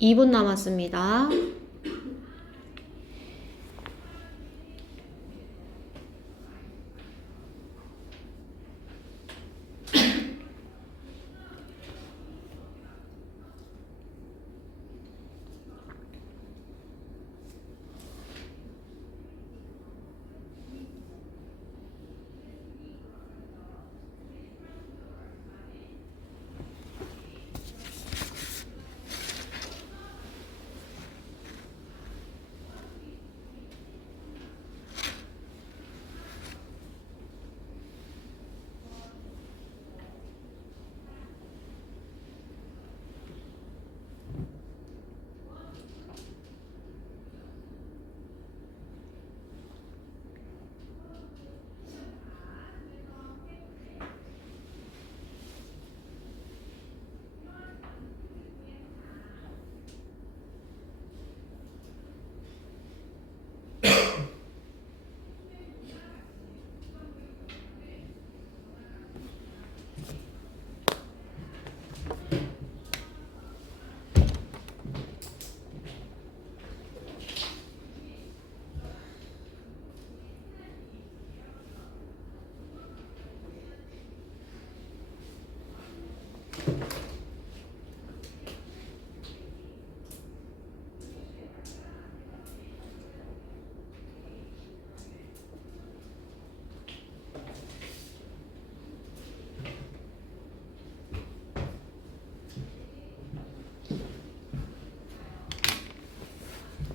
2분 남았습니다.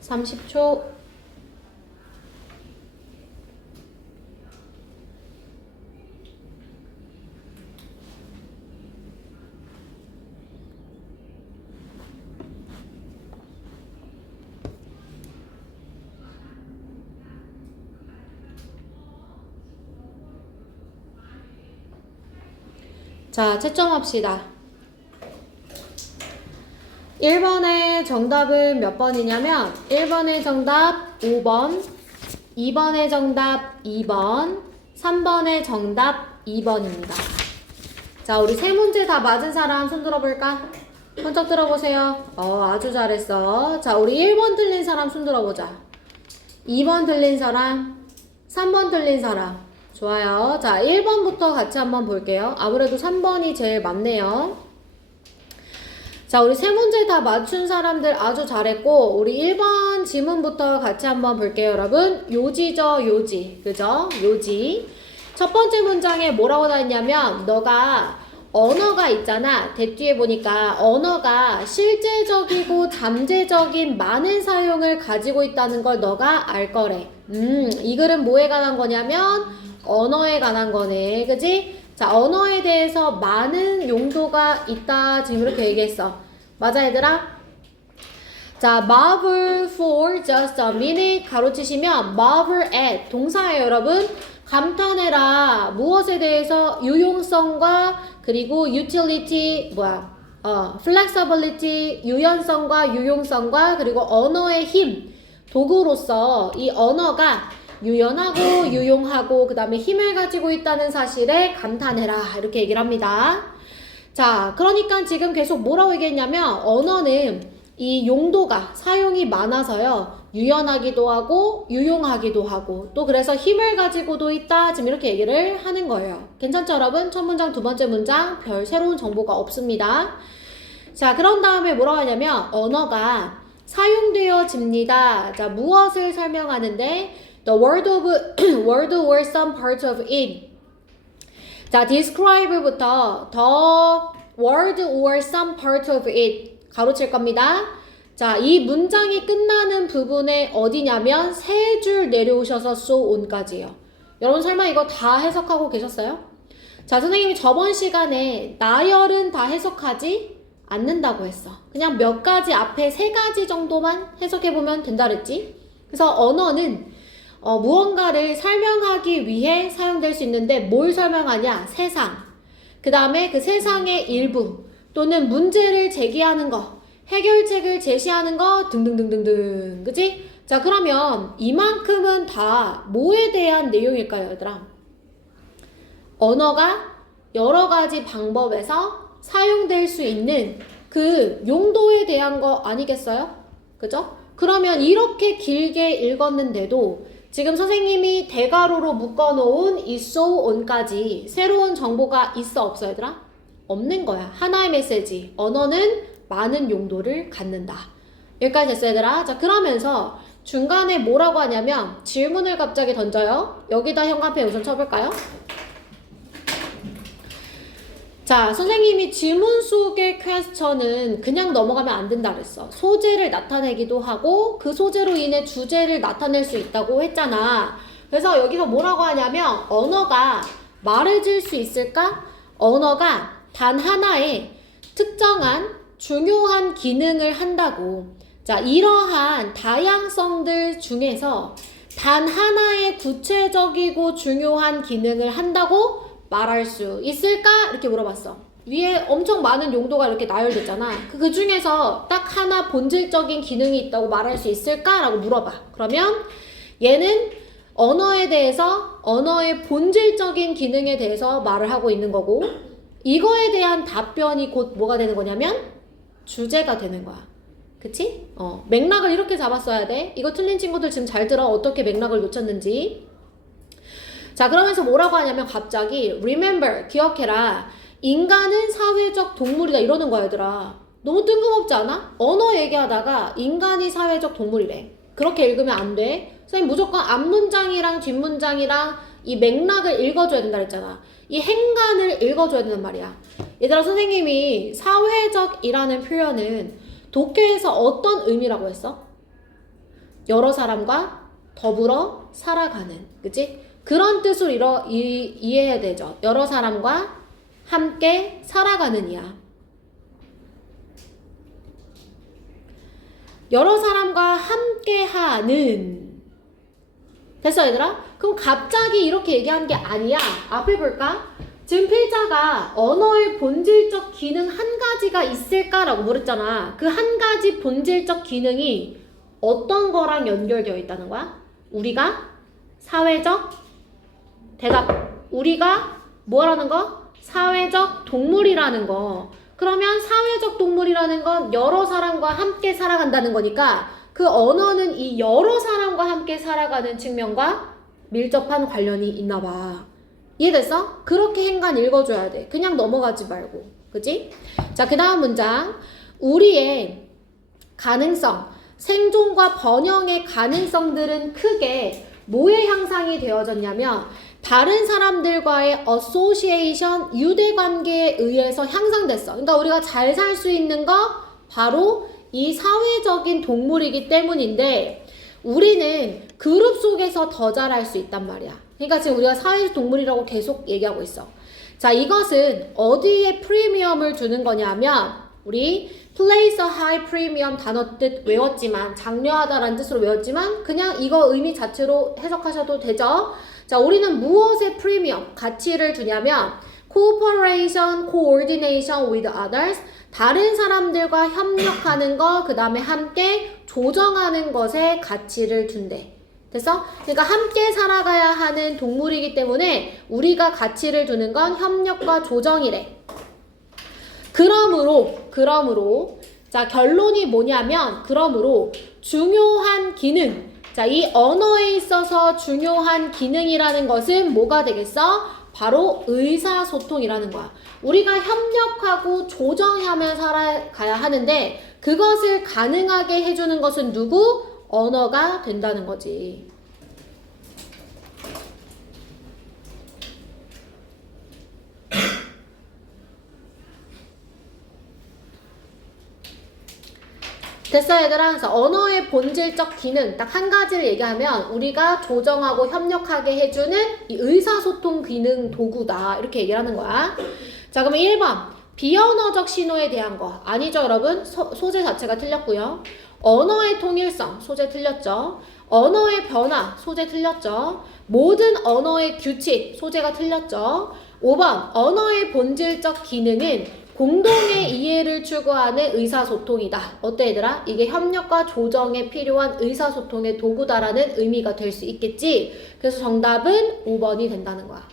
(30초) 자, 채점합시다. 1번의 정답은 몇 번이냐면 1번의 정답 5번, 2번의 정답 2번, 3번의 정답 2번입니다. 자, 우리 세 문제 다 맞은 사람 손 들어볼까? 손톱 들어보세요. 아주 잘했어. 자, 우리 1번 틀린 사람 손 들어보자. 2번 틀린 사람, 3번 틀린 사람. 좋아요. 자, 1번부터 같이 한번 볼게요. 아무래도 3번이 제일 많네요. 자, 우리 세 문제 다 맞춘 사람들 아주 잘했고, 우리 1번 지문부터 같이 한번 볼게요, 여러분. 요지죠, 요지. 그죠? 요지. 첫 번째 문장에 뭐라고 나 있냐면, 너가 언어가 있잖아. 대 뒤에 보니까 언어가 실제적이고 잠재적인 많은 사용을 가지고 있다는 걸 너가 알 거래. 이 글은 뭐에 관한 거냐면 언어에 관한 거네. 그지? 자, 언어에 대해서 많은 용도가 있다. 지금 이렇게 얘기했어. 맞아, 얘들아? 자, marvel for just a minute 가로치시면 marvel at 동사예요, 여러분. 감탄해라. 무엇에 대해서? 유용성과 그리고 utility flexibility 유연성과 유용성과 그리고 언어의 힘 도구로서 이 언어가 유연하고 유용하고 그 다음에 힘을 가지고 있다는 사실에 감탄해라 이렇게 얘기를 합니다. 자, 그러니까 지금 계속 뭐라고 얘기했냐면 언어는 이 용도가 사용이 많아서요 유연하기도 하고 유용하기도 하고 또 그래서 힘을 가지고도 있다 지금 이렇게 얘기를 하는 거예요. 괜찮죠 여러분? 첫 문장 두 번째 문장 별 새로운 정보가 없습니다. 자, 그런 다음에 뭐라고 하냐면 언어가 사용되어집니다. 자, 무엇을 설명하는데 the word or some parts of it. 자, describe부터 the word or some part of it 가로칠 겁니다. 자, 이 문장이 끝나는 부분에 어디냐면 세 줄 내려오셔서 so on까지예요. 여러분 설마 이거 다 해석하고 계셨어요? 자, 선생님이 저번 시간에 나열은 다 해석하지 않는다고 했어. 그냥 몇 가지 앞에 세 가지 정도만 해석해보면 된다 그랬지? 그래서 언어는 무언가를 설명하기 위해 사용될 수 있는데 뭘 설명하냐? 세상. 그 다음에 그 세상의 일부 또는 문제를 제기하는 거, 해결책을 제시하는 거 등등등등등. 그치? 자, 그러면 이만큼은 다 뭐에 대한 내용일까요, 얘들아? 언어가 여러 가지 방법에서 사용될 수 있는 그 용도에 대한 거 아니겠어요? 그죠? 그러면 이렇게 길게 읽었는데도 지금 선생님이 대괄호로 묶어놓은 있어 on까지 새로운 정보가 있어 없어 얘들아? 없는 거야. 하나의 메시지. 언어는 많은 용도를 갖는다. 여기까지 됐어 얘들아. 자, 그러면서 중간에 뭐라고 하냐면 질문을 갑자기 던져요. 여기다 형광펜 우선 쳐볼까요? 자, 선생님이 질문 속의 퀘스천은 그냥 넘어가면 안 된다 그랬어. 소재를 나타내기도 하고 그 소재로 인해 주제를 나타낼 수 있다고 했잖아. 그래서 여기서 뭐라고 하냐면 언어가 말해줄 수 있을까? 언어가 단 하나의 특정한 중요한 기능을 한다고. 자, 이러한 다양성들 중에서 단 하나의 구체적이고 중요한 기능을 한다고 말할 수 있을까? 이렇게 물어봤어. 위에 엄청 많은 용도가 이렇게 나열됐잖아. 그 중에서 딱 하나 본질적인 기능이 있다고 말할 수 있을까? 라고 물어봐. 그러면 얘는 언어에 대해서 언어의 본질적인 기능에 대해서 말을 하고 있는 거고 이거에 대한 답변이 곧 뭐가 되는 거냐면 주제가 되는 거야. 그치? 맥락을 이렇게 잡았어야 돼. 이거 틀린 친구들 지금 잘 들어. 어떻게 맥락을 놓쳤는지. 자, 그러면서 뭐라고 하냐면 갑자기 remember, 기억해라. 인간은 사회적 동물이다 이러는 거야 얘들아. 너무 뜬금없지 않아? 언어 얘기하다가 인간이 사회적 동물이래. 그렇게 읽으면 안 돼. 선생님 무조건 앞문장이랑 뒷문장이랑 이 맥락을 읽어줘야 된다 그랬잖아. 이 행간을 읽어줘야 된단 말이야. 얘들아, 선생님이 사회적이라는 표현은 독해에서 어떤 의미라고 했어? 여러 사람과 더불어 살아가는, 그치? 그런 뜻으로 이해해야 되죠. 여러 사람과 함께 살아가는 이야. 여러 사람과 함께 하는. 됐어 얘들아? 그럼 갑자기 이렇게 얘기한 게 아니야. 앞에 볼까? 지금 필자가 언어의 본질적 기능 한 가지가 있을까라고 물었잖아. 그 한 가지 본질적 기능이 어떤 거랑 연결되어 있다는 거야? 우리가 사회적 대답. 우리가 뭐라는 거? 사회적 동물이라는 거. 그러면 사회적 동물이라는 건 여러 사람과 함께 살아간다는 거니까 그 언어는 이 여러 사람과 함께 살아가는 측면과 밀접한 관련이 있나 봐. 이해됐어? 그렇게 행간 읽어줘야 돼. 그냥 넘어가지 말고. 그치? 자, 그 다음 문장. 우리의 가능성, 생존과 번영의 가능성들은 크게 뭐에 향상이 되어졌냐면 다른 사람들과의 association, 유대관계에 의해서 향상됐어. 그러니까 우리가 잘 살 수 있는 거 바로 이 사회적인 동물이기 때문인데 우리는 그룹 속에서 더 잘할 수 있단 말이야. 그러니까 지금 우리가 사회적 동물이라고 계속 얘기하고 있어. 자, 이것은 어디에 프리미엄을 주는 거냐면 우리 place a high premium 단어 뜻 외웠지만 장려하다라는 뜻으로 외웠지만 그냥 이거 의미 자체로 해석하셔도 되죠. 자, 우리는 무엇에 프리미엄 가치를 주냐면 cooperation, coordination with others 다른 사람들과 협력하는 거, 그 다음에 함께 조정하는 것에 가치를 준대. 됐어? 그러니까 함께 살아가야 하는 동물이기 때문에 우리가 가치를 두는 건 협력과 조정이래. 그러므로 자, 결론이 뭐냐면 그러므로 중요한 기능. 자, 이 언어에 있어서 중요한 기능이라는 것은 뭐가 되겠어? 바로 의사소통이라는 거야. 우리가 협력하고 조정하며 살아가야 하는데 그것을 가능하게 해주는 것은 누구? 언어가 된다는 거지. 됐어 얘들아? 그래서 언어의 본질적 기능 딱 한 가지를 얘기하면 우리가 조정하고 협력하게 해주는 이 의사소통 기능 도구다 이렇게 얘기를 하는 거야. 자, 그러면 1번 비언어적 신호에 대한 거 아니죠 여러분? 소재 자체가 틀렸고요. 언어의 통일성 소재 틀렸죠. 언어의 변화 소재 틀렸죠. 모든 언어의 규칙 소재가 틀렸죠. 5번 언어의 본질적 기능은 공동의 이해를 추구하는 의사소통이다. 어때 얘들아? 이게 협력과 조정에 필요한 의사소통의 도구다라는 의미가 될 수 있겠지? 그래서 정답은 5번이 된다는 거야.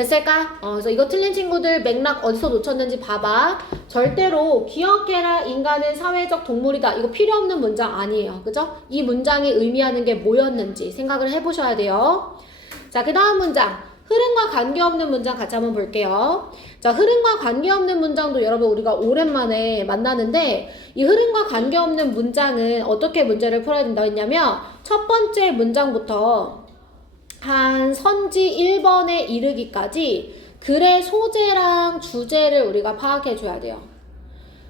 됐을까? 그래서 이거 틀린 친구들 맥락 어디서 놓쳤는지 봐봐. 절대로 기억해라 인간은 사회적 동물이다. 이거 필요 없는 문장 아니에요. 그죠? 이 문장이 의미하는 게 뭐였는지 생각을 해보셔야 돼요. 자, 그 다음 문장. 흐름과 관계없는 문장 같이 한번 볼게요. 자, 흐름과 관계없는 문장도 여러분 우리가 오랜만에 만나는데 이 흐름과 관계없는 문장은 어떻게 문제를 풀어야 된다고 했냐면 첫 번째 문장부터 한 선지 1번에 이르기까지 글의 소재랑 주제를 우리가 파악해 줘야 돼요.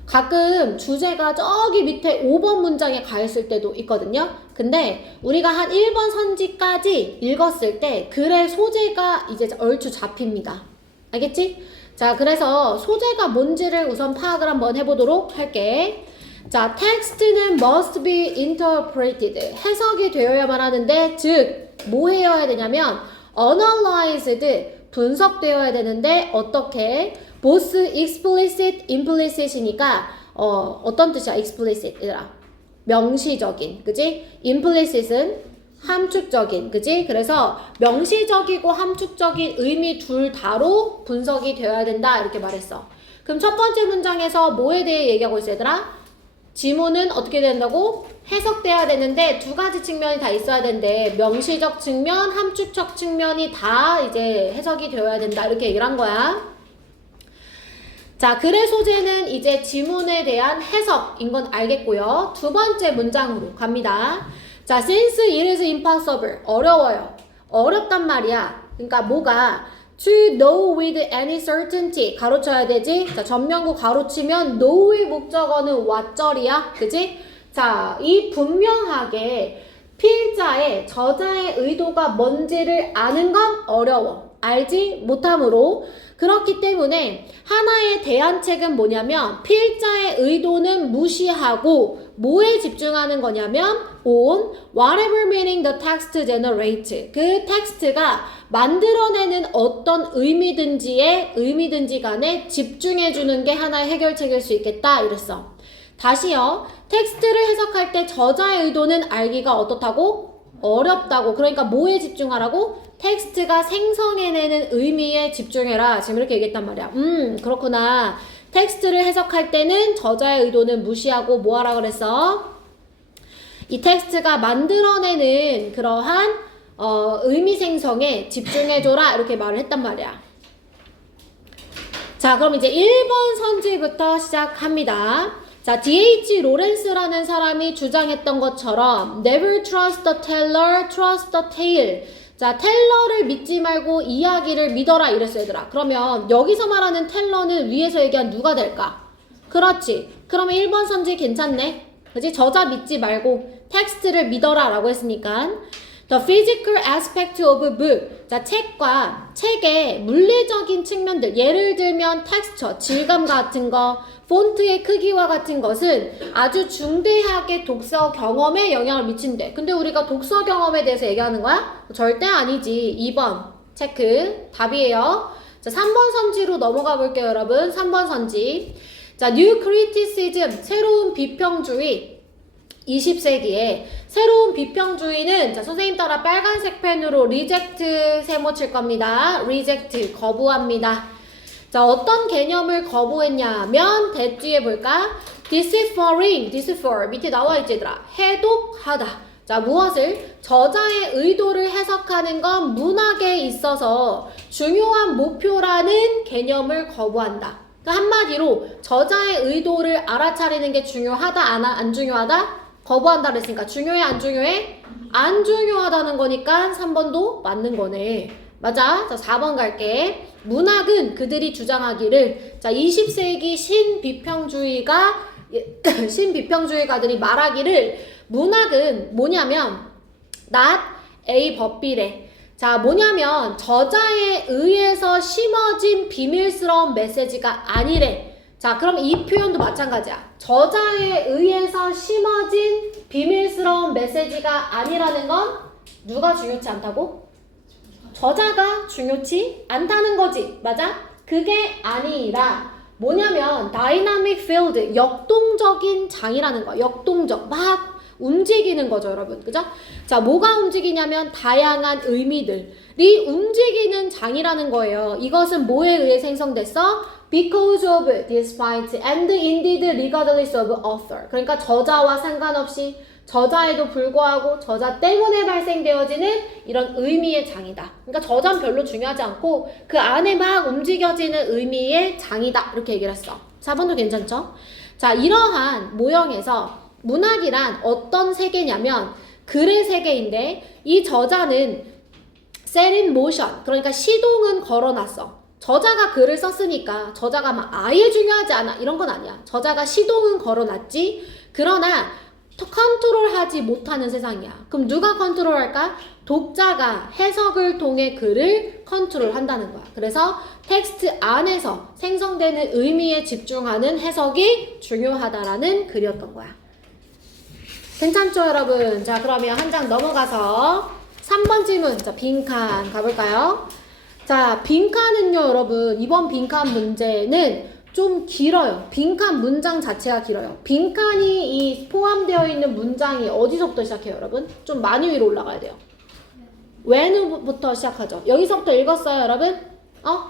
가끔 주제가 저기 밑에 5번 문장에 가 있을 때도 있거든요. 근데 우리가 한 1번 선지까지 읽었을 때 글의 소재가 이제 얼추 잡힙니다. 알겠지? 자, 그래서 소재가 뭔지를 우선 파악을 한번 해보도록 할게. 자, 텍스트는 must be interpreted. 해석이 되어야만 하는데, 즉, 뭐 해야 되냐면 analyzed, 분석되어야 되는데 어떻게? both explicit, implicit이니까 어떤 뜻이야? explicit 얘들아 명시적인, 그지? implicit은 함축적인, 그지? 그래서 명시적이고 함축적인 의미 둘 다로 분석이 되어야 된다 이렇게 말했어. 그럼 첫 번째 문장에서 뭐에 대해 얘기하고 있어 얘들아? 지문은 어떻게 된다고? 해석돼야 되는데 두 가지 측면이 다 있어야 된대. 명시적 측면, 함축적 측면이 다 이제 해석이 되어야 된다 이렇게 얘기를 한 거야. 자, 글의 소재는 이제 지문에 대한 해석인 건 알겠고요. 두 번째 문장으로 갑니다. 자, since it is impossible. 어려워요. 어렵단 말이야. 그러니까 뭐가? To know with any certainty. 가로쳐야 되지? 자, 전면구 가로치면 know의 목적어는 what절이야. 그지? 자, 이 분명하게 필자의, 저자의 의도가 뭔지를 아는 건 어려워. 알지 못함으로. 그렇기 때문에 하나의 대안책은 뭐냐면 필자의 의도는 무시하고 뭐에 집중하는 거냐면 on whatever meaning the text generates. 그 텍스트가 만들어내는 어떤 의미든지 간에 집중해주는 게 하나의 해결책일 수 있겠다 이랬어. 다시요. 텍스트를 해석할 때 저자의 의도는 알기가 어떻다고? 어렵다고. 그러니까 뭐에 집중하라고? 텍스트가 생성해내는 의미에 집중해라. 지금 이렇게 얘기했단 말이야. 그렇구나. 텍스트를 해석할 때는 저자의 의도는 무시하고 뭐 하라 그랬어? 이 텍스트가 만들어내는 그러한 의미 생성에 집중해줘라. 이렇게 말을 했단 말이야. 자, 그럼 이제 1번 선지부터 시작합니다. 자, D.H. 로렌스라는 사람이 주장했던 것처럼 Never trust the teller, trust the tale. 자, 텔러를 믿지 말고 이야기를 믿어라 이랬어요 얘들아. 그러면 여기서 말하는 텔러는 위에서 얘기한 누가 될까? 그렇지. 그러면 1번 선지 괜찮네. 그치? 저자 믿지 말고 텍스트를 믿어라 라고 했으니까 The physical aspect of a book. 자, 책의 물리적인 측면들. 예를 들면 텍스처, 질감 같은 거, 폰트의 크기와 같은 것은 아주 중대하게 독서 경험에 영향을 미친대. 근데 우리가 독서 경험에 대해서 얘기하는 거야? 절대 아니지. 2번 체크. 답이에요. 자, 3번 선지로 넘어가 볼게요, 여러분. 3번 선지. 자, New Criticism. 새로운 비평주의. 20세기에 새로운 비평주의는 자, 선생님 따라 빨간색 펜으로 reject 세모 칠 겁니다. reject 거부합니다. 자, 어떤 개념을 거부했냐면 대 뒤에 볼까? decipher 밑에 나와 있지 얘들아. 해독하다. 자, 무엇을? 저자의 의도를 해석하는 건 문학에 있어서 중요한 목표라는 개념을 거부한다. 그러니까 한마디로 저자의 의도를 알아차리는 게 중요하다 안 중요하다? 거부한다 그랬으니까 중요해 안 중요해? 안 중요하다는 거니까 3번도 맞는 거네. 맞아. 자, 4번 갈게. 문학은 그들이 주장하기를 자 20세기 신비평주의가들이 말하기를 문학은 뭐냐면 not a 법비래. 자, 뭐냐면 저자에 의해서 심어진 비밀스러운 메시지가 아니래. 자, 그럼 이 표현도 마찬가지야. 저자에 의해서 심어진 비밀스러운 메시지가 아니라는 건 누가 중요치 않다고? 저자가 중요치 않다는 거지. 맞아? 그게 아니라 뭐냐면 dynamic field, 역동적인 장이라는 거야. 역동적. 막 움직이는 거죠, 여러분. 그죠? 자, 뭐가 움직이냐면 다양한 의미들이 움직이는 장이라는 거예요. 이것은 뭐에 의해 생성됐어? Because of, despite, and indeed regardless of author. 그러니까 저자와 상관없이, 저자에도 불구하고 저자 때문에 발생되어지는 이런 의미의 장이다. 그러니까 저자는 별로 중요하지 않고 그 안에 막 움직여지는 의미의 장이다. 이렇게 얘기를 했어. 4번도 괜찮죠? 자, 이러한 모형에서 문학이란 어떤 세계냐면 글의 세계인데 이 저자는 set in motion, 그러니까 시동은 걸어놨어. 저자가 글을 썼으니까 저자가 막 아예 중요하지 않아 이런 건 아니야. 저자가 시동은 걸어놨지. 그러나 컨트롤하지 못하는 세상이야. 그럼 누가 컨트롤할까? 독자가 해석을 통해 글을 컨트롤한다는 거야. 그래서 텍스트 안에서 생성되는 의미에 집중하는 해석이 중요하다라는 글이었던 거야. 괜찮죠, 여러분? 자, 그러면 한 장 넘어가서 3번 질문. 자, 빈칸 가볼까요? 자, 빈칸은요, 여러분. 이번 빈칸 문제는 좀 길어요. 빈칸 문장 자체가 길어요. 빈칸이 이 포함되어 있는 문장이 어디서부터 시작해요, 여러분? 좀 많이 위로 올라가야 돼요. when부터 시작하죠. 여기서부터 읽었어요, 여러분?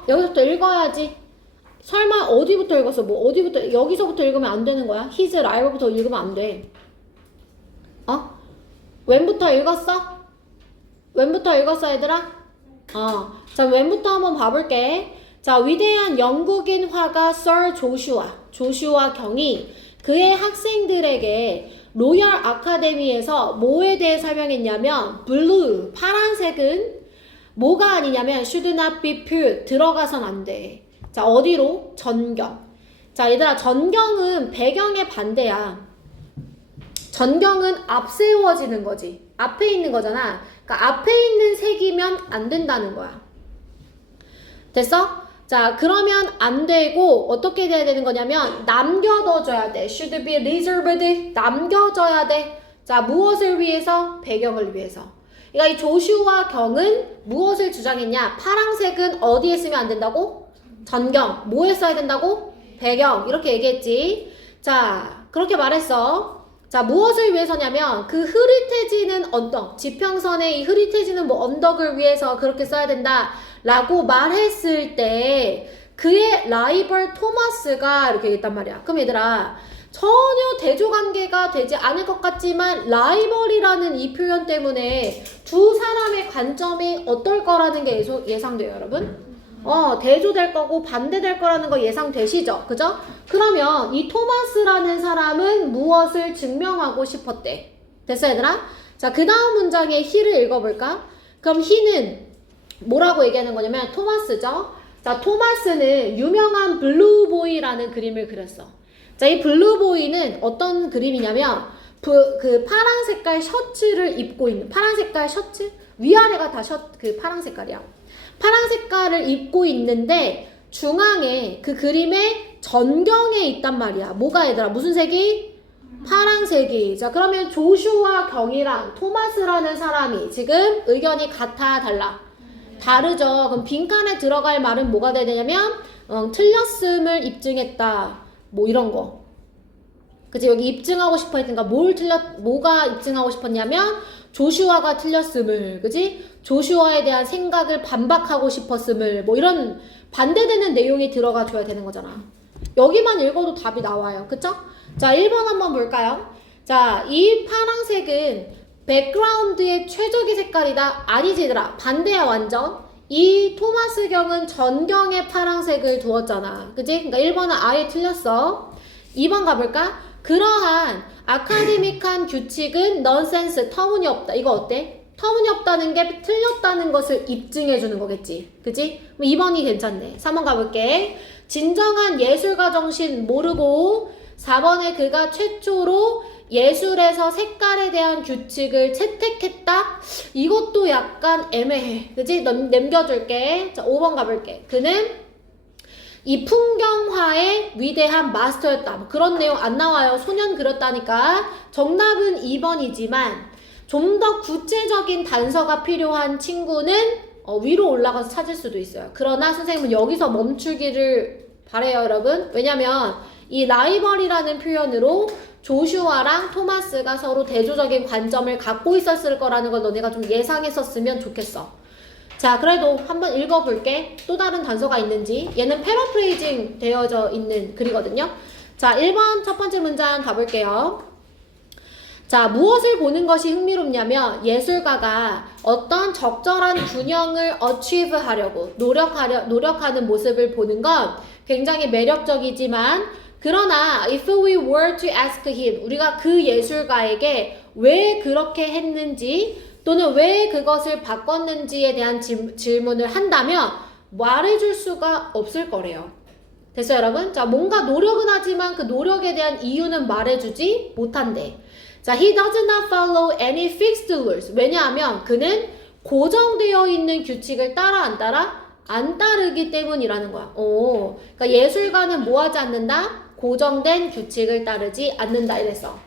여기서부터 읽어야지. 설마 어디부터 읽었어? 뭐 어디부터, 여기서부터 읽으면 안 되는 거야? his live부터 읽으면 안 돼. when부터 읽었어? when부터 읽었어, 얘들아? 자, when부터 한번 봐볼게. 자, 위대한 영국인 화가 서 조슈아 경이 그의 학생들에게 로열 아카데미에서 뭐에 대해 설명했냐면 blue, 파란색은 뭐가 아니냐면 should not be put, 들어가선 안 돼. 자, 어디로? 전경. 자, 얘들아, 전경은 배경의 반대야. 전경은 앞세워지는 거지. 앞에 있는 거잖아. 그러니까 앞에 있는 색이면 안 된다는 거야. 됐어? 자, 그러면 안 되고 어떻게 돼야 되는 거냐면 남겨둬줘야 돼. should be reserved. 남겨줘야 돼. 자, 무엇을 위해서? 배경을 위해서. 그러니까 이 조슈아 경은 무엇을 주장했냐? 파란색은 어디에 쓰면 안 된다고? 전경. 뭐에 써야 된다고? 배경. 이렇게 얘기했지. 자, 그렇게 말했어. 자, 무엇을 위해서냐면 그 흐릿해지는 언덕, 지평선의 이 흐릿해지는 뭐 언덕을 위해서 그렇게 써야 된다 라고 말했을 때 그의 라이벌 토마스가 이렇게 얘기했단 말이야. 그럼 얘들아, 전혀 대조관계가 되지 않을 것 같지만 라이벌이라는 이 표현 때문에 두 사람의 관점이 어떨 거라는 게 예상돼요, 여러분? 대조될 거고 반대될 거라는 거 예상되시죠? 그죠? 그러면 이 토마스라는 사람은 무엇을 증명하고 싶었대? 됐어, 얘들아? 자, 그 다음 문장의 he를 읽어볼까? 그럼 he는 뭐라고 얘기하는 거냐면 토마스죠? 자, 토마스는 유명한 블루보이라는 그림을 그렸어. 자, 이 블루보이는 어떤 그림이냐면 그 파란 색깔 셔츠를 입고 있는, 파란 색깔 셔츠? 위아래가 다 그 파란 색깔이야. 파란 색깔을 입고 있는데 중앙에 그 그림의 전경에 있단 말이야. 뭐가 얘들아? 무슨 색이? 파란색이. 자, 그러면 조슈아 경이랑 토마스라는 사람이 지금 의견이 같아, 달라? 다르죠. 그럼 빈칸에 들어갈 말은 뭐가 돼야 되냐면 틀렸음을 입증했다. 뭐 이런 거. 그치? 여기 입증하고 싶어 했으니까 뭐가 입증하고 싶었냐면 조슈아가 틀렸음을, 그치? 조슈아에 대한 생각을 반박하고 싶었음을, 뭐 이런 반대되는 내용이 들어가 줘야 되는 거잖아. 여기만 읽어도 답이 나와요. 그쵸? 자, 1번 한번 볼까요? 자, 이 파란색은 백그라운드의 최적의 색깔이다. 아니지, 얘들아. 반대야, 완전. 이 토마스 경은 전경에 파란색을 두었잖아. 그치? 그러니까 1번은 아예 틀렸어. 2번 가볼까? 그러한 아카데믹한 규칙은 넌센스, 터무니없다. 이거 어때? 터무니없다는 게 틀렸다는 것을 입증해주는 거겠지. 그치? 2번이 괜찮네. 3번 가볼게. 진정한 예술가 정신 모르고 4번에 그가 최초로 예술에서 색깔에 대한 규칙을 채택했다? 이것도 약간 애매해. 그치? 남겨줄게. 자, 5번 가볼게. 그는 이 풍경화의 위대한 마스터였다. 뭐 그런 내용 안 나와요. 소년 그렸다니까. 정답은 2번이지만 좀 더 구체적인 단서가 필요한 친구는 위로 올라가서 찾을 수도 있어요. 그러나 선생님은 여기서 멈추기를 바래요, 여러분. 왜냐면 이 라이벌이라는 표현으로 조슈아랑 토마스가 서로 대조적인 관점을 갖고 있었을 거라는 걸 너네가 좀 예상했었으면 좋겠어. 자, 그래도 한번 읽어볼게. 또 다른 단서가 있는지. 얘는 패러프레이징 되어져 있는 글이거든요. 자, 1번 첫 번째 문장 가볼게요. 자, 무엇을 보는 것이 흥미롭냐면 예술가가 어떤 적절한 균형을 achieve 하려고 노력하는 모습을 보는 건 굉장히 매력적이지만 그러나 if we were to ask him 우리가 그 예술가에게 왜 그렇게 했는지 또는 왜 그것을 바꿨는지에 대한 질문을 한다면 말해줄 수가 없을 거래요. 됐어요, 여러분? 자, 뭔가 노력은 하지만 그 노력에 대한 이유는 말해주지 못한대. 자, he does not follow any fixed rules. 왜냐하면 그는 고정되어 있는 규칙을 따라 안 따라? 안 따르기 때문이라는 거야. 그러니까 예술가는 뭐 하지 않는다? 고정된 규칙을 따르지 않는다 이랬어.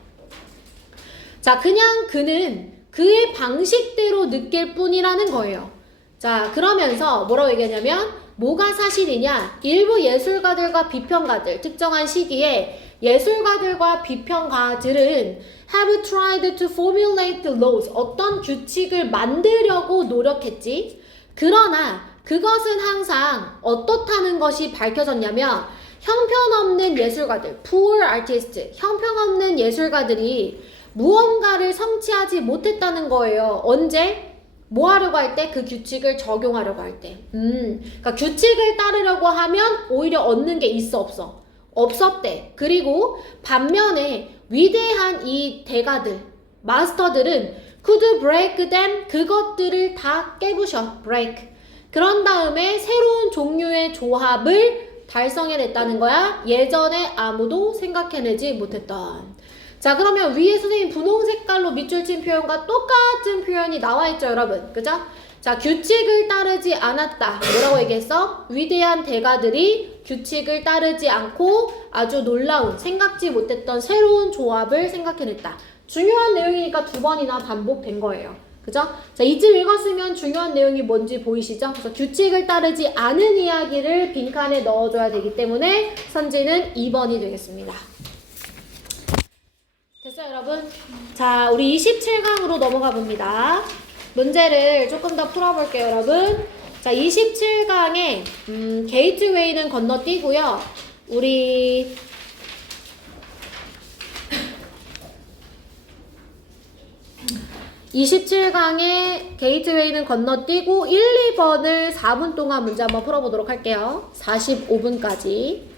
자, 그냥 그는 그의 방식대로 느낄 뿐이라는 거예요. 자, 그러면서 뭐라고 얘기하냐면 뭐가 사실이냐? 일부 예술가들과 비평가들, 특정한 시기에 예술가들과 비평가들은 have tried to formulate the laws. 어떤 규칙을 만들려고 노력했지. 그러나 그것은 항상 어떻다는 것이 밝혀졌냐면 형편없는 예술가들, poor artist, 형편없는 예술가들이 무언가를 성취하지 못했다는 거예요. 언제? 뭐 하려고 할 때? 그 규칙을 적용하려고 할 때. 그러니까 규칙을 따르려고 하면 오히려 얻는 게 있어 없어? 없었대. 그리고 반면에 위대한 이 대가들, 마스터들은 could break them, 그것들을 다 깨부셔. break. 그런 다음에 새로운 종류의 조합을 달성해냈다는 거야. 예전에 아무도 생각해내지 못했던. 자, 그러면 위에 선생님 분홍 색깔로 밑줄 친 표현과 똑같은 표현이 나와 있죠, 여러분. 그죠? 자, 규칙을 따르지 않았다. 뭐라고 얘기했어? 위대한 대가들이 규칙을 따르지 않고 아주 놀라운, 생각지 못했던 새로운 조합을 생각해냈다. 중요한 내용이니까 두 번이나 반복된 거예요. 그죠? 자, 이쯤 읽었으면 중요한 내용이 뭔지 보이시죠? 그래서 규칙을 따르지 않은 이야기를 빈칸에 넣어줘야 되기 때문에 선지는 2번이 되겠습니다. 됐어요, 여러분? 자, 우리 27강으로 넘어가 봅니다. 문제를 조금 더 풀어볼게요, 여러분. 자, 27강에 게이트웨이는 건너뛰고요. 우리 27강에 게이트웨이는 건너뛰고 1, 2번을 4분 동안 문제 한번 풀어보도록 할게요. 45분까지.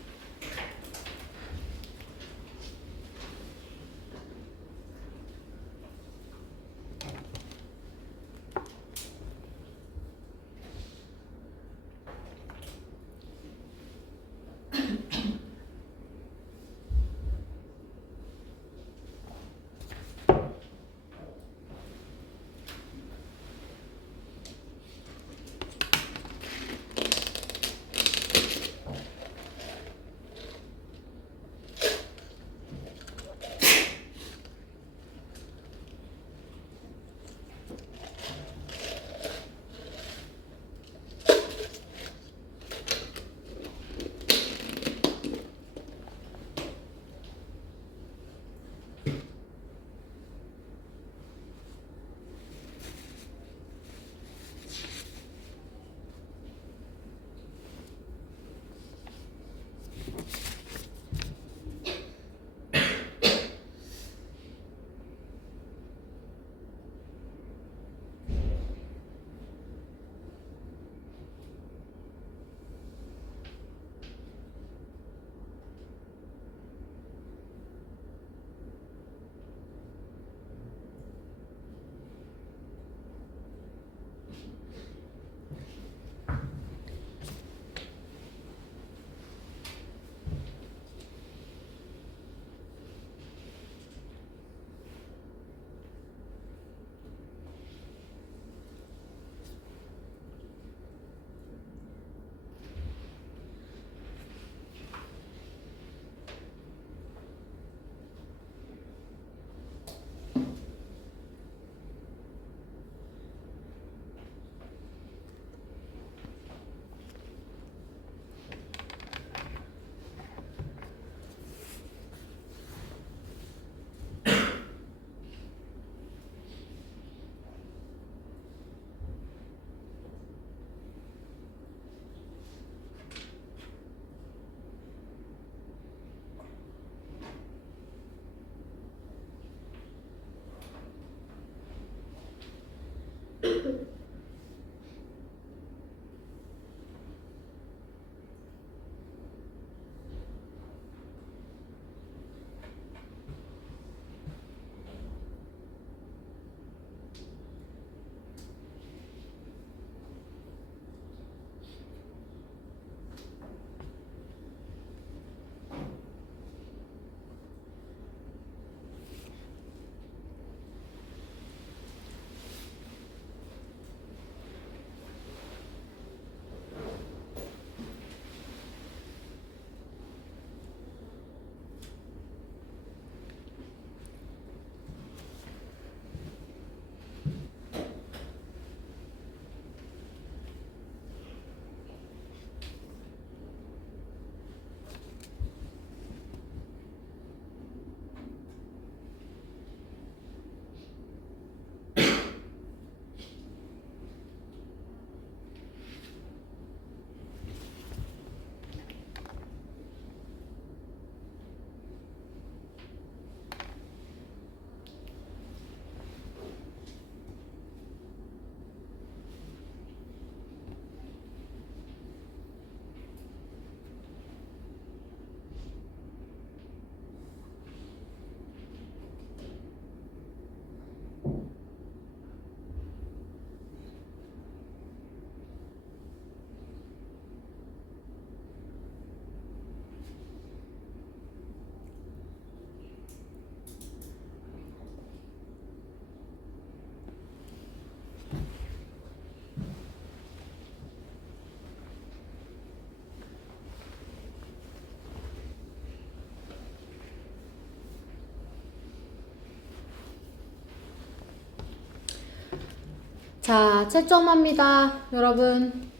자, 채점합니다. 여러분.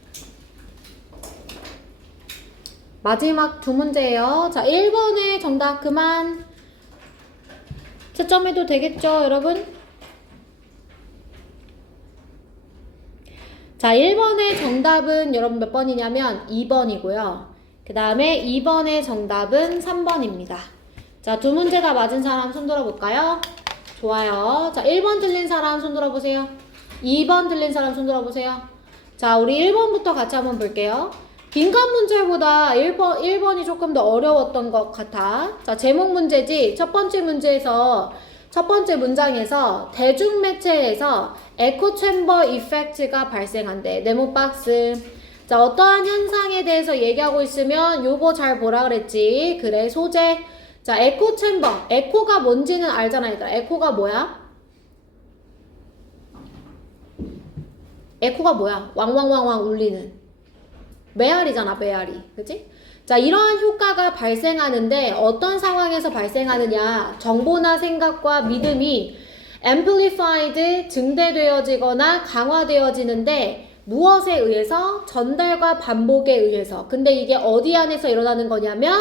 마지막 두 문제예요. 자, 1번의 정답 그만. 채점해도 되겠죠, 여러분? 자, 1번의 정답은 여러분 몇 번이냐면 2번이고요. 그 다음에 2번의 정답은 3번입니다. 자, 두 문제 다 맞은 사람 손 들어볼까요? 좋아요. 자, 1번 틀린 사람 손 들어보세요. 2번 틀린 사람 손 들어보세요. 자, 우리 1번부터 같이 한번 볼게요. 빈칸 문제보다 1번이 조금 더 어려웠던 것 같아. 자, 제목 문제지. 첫 번째 문제에서, 첫 번째 문장에서 대중매체에서 에코챔버 이펙트가 발생한대. 네모 박스. 자, 어떠한 현상에 대해서 얘기하고 있으면 요거 잘 보라 그랬지. 그래, 소재. 자, 에코챔버. 에코가 뭔지는 알잖아, 얘들아. 에코가 뭐야? 에코가 뭐야? 왕왕왕왕 울리는. 메아리잖아, 메아리. 그치? 자, 이러한 효과가 발생하는데 어떤 상황에서 발생하느냐. 정보나 생각과 믿음이 amplified, 증대되어지거나 강화되어지는데 무엇에 의해서? 전달과 반복에 의해서. 근데 이게 어디 안에서 일어나는 거냐면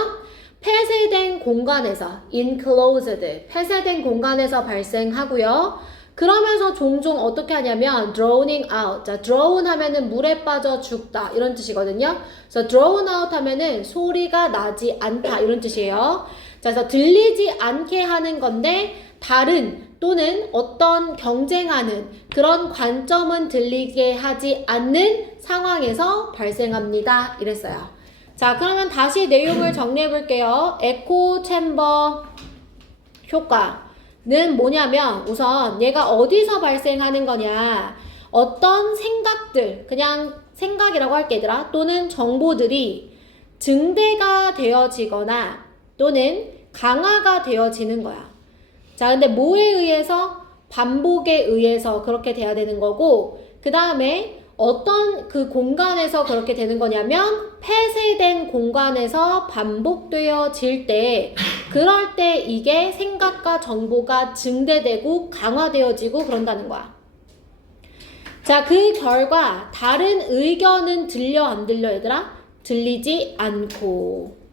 폐쇄된 공간에서, enclosed, 폐쇄된 공간에서 발생하고요. 그러면서 종종 어떻게 하냐면 drowning out. 자, drown 하면은 물에 빠져 죽다 이런 뜻이거든요. 그래서 drown out 하면은 소리가 나지 않다 이런 뜻이에요. 자, 그래서 들리지 않게 하는 건데 다른 또는 어떤 경쟁하는 그런 관점은 들리게 하지 않는 상황에서 발생합니다. 이랬어요. 자, 그러면 다시 내용을 정리해 볼게요. 에코 챔버 효과. 는 뭐냐면 우선 얘가 어디서 발생하는 거냐. 어떤 생각들, 그냥 생각이라고 할게 얘들아. 또는 정보들이 증대가 되어지거나 또는 강화가 되어지는 거야. 자, 근데 뭐에 의해서? 반복에 의해서 그렇게 돼야 되는 거고, 그 다음에 어떤 그 공간에서 그렇게 되는 거냐면 폐쇄된 공간에서 반복되어질 때, 그럴 때 이게 생각과 정보가 증대되고 강화되어지고 그런다는 거야. 자, 그 결과 다른 의견은 들려 안 들려 얘들아? 들리지 않고.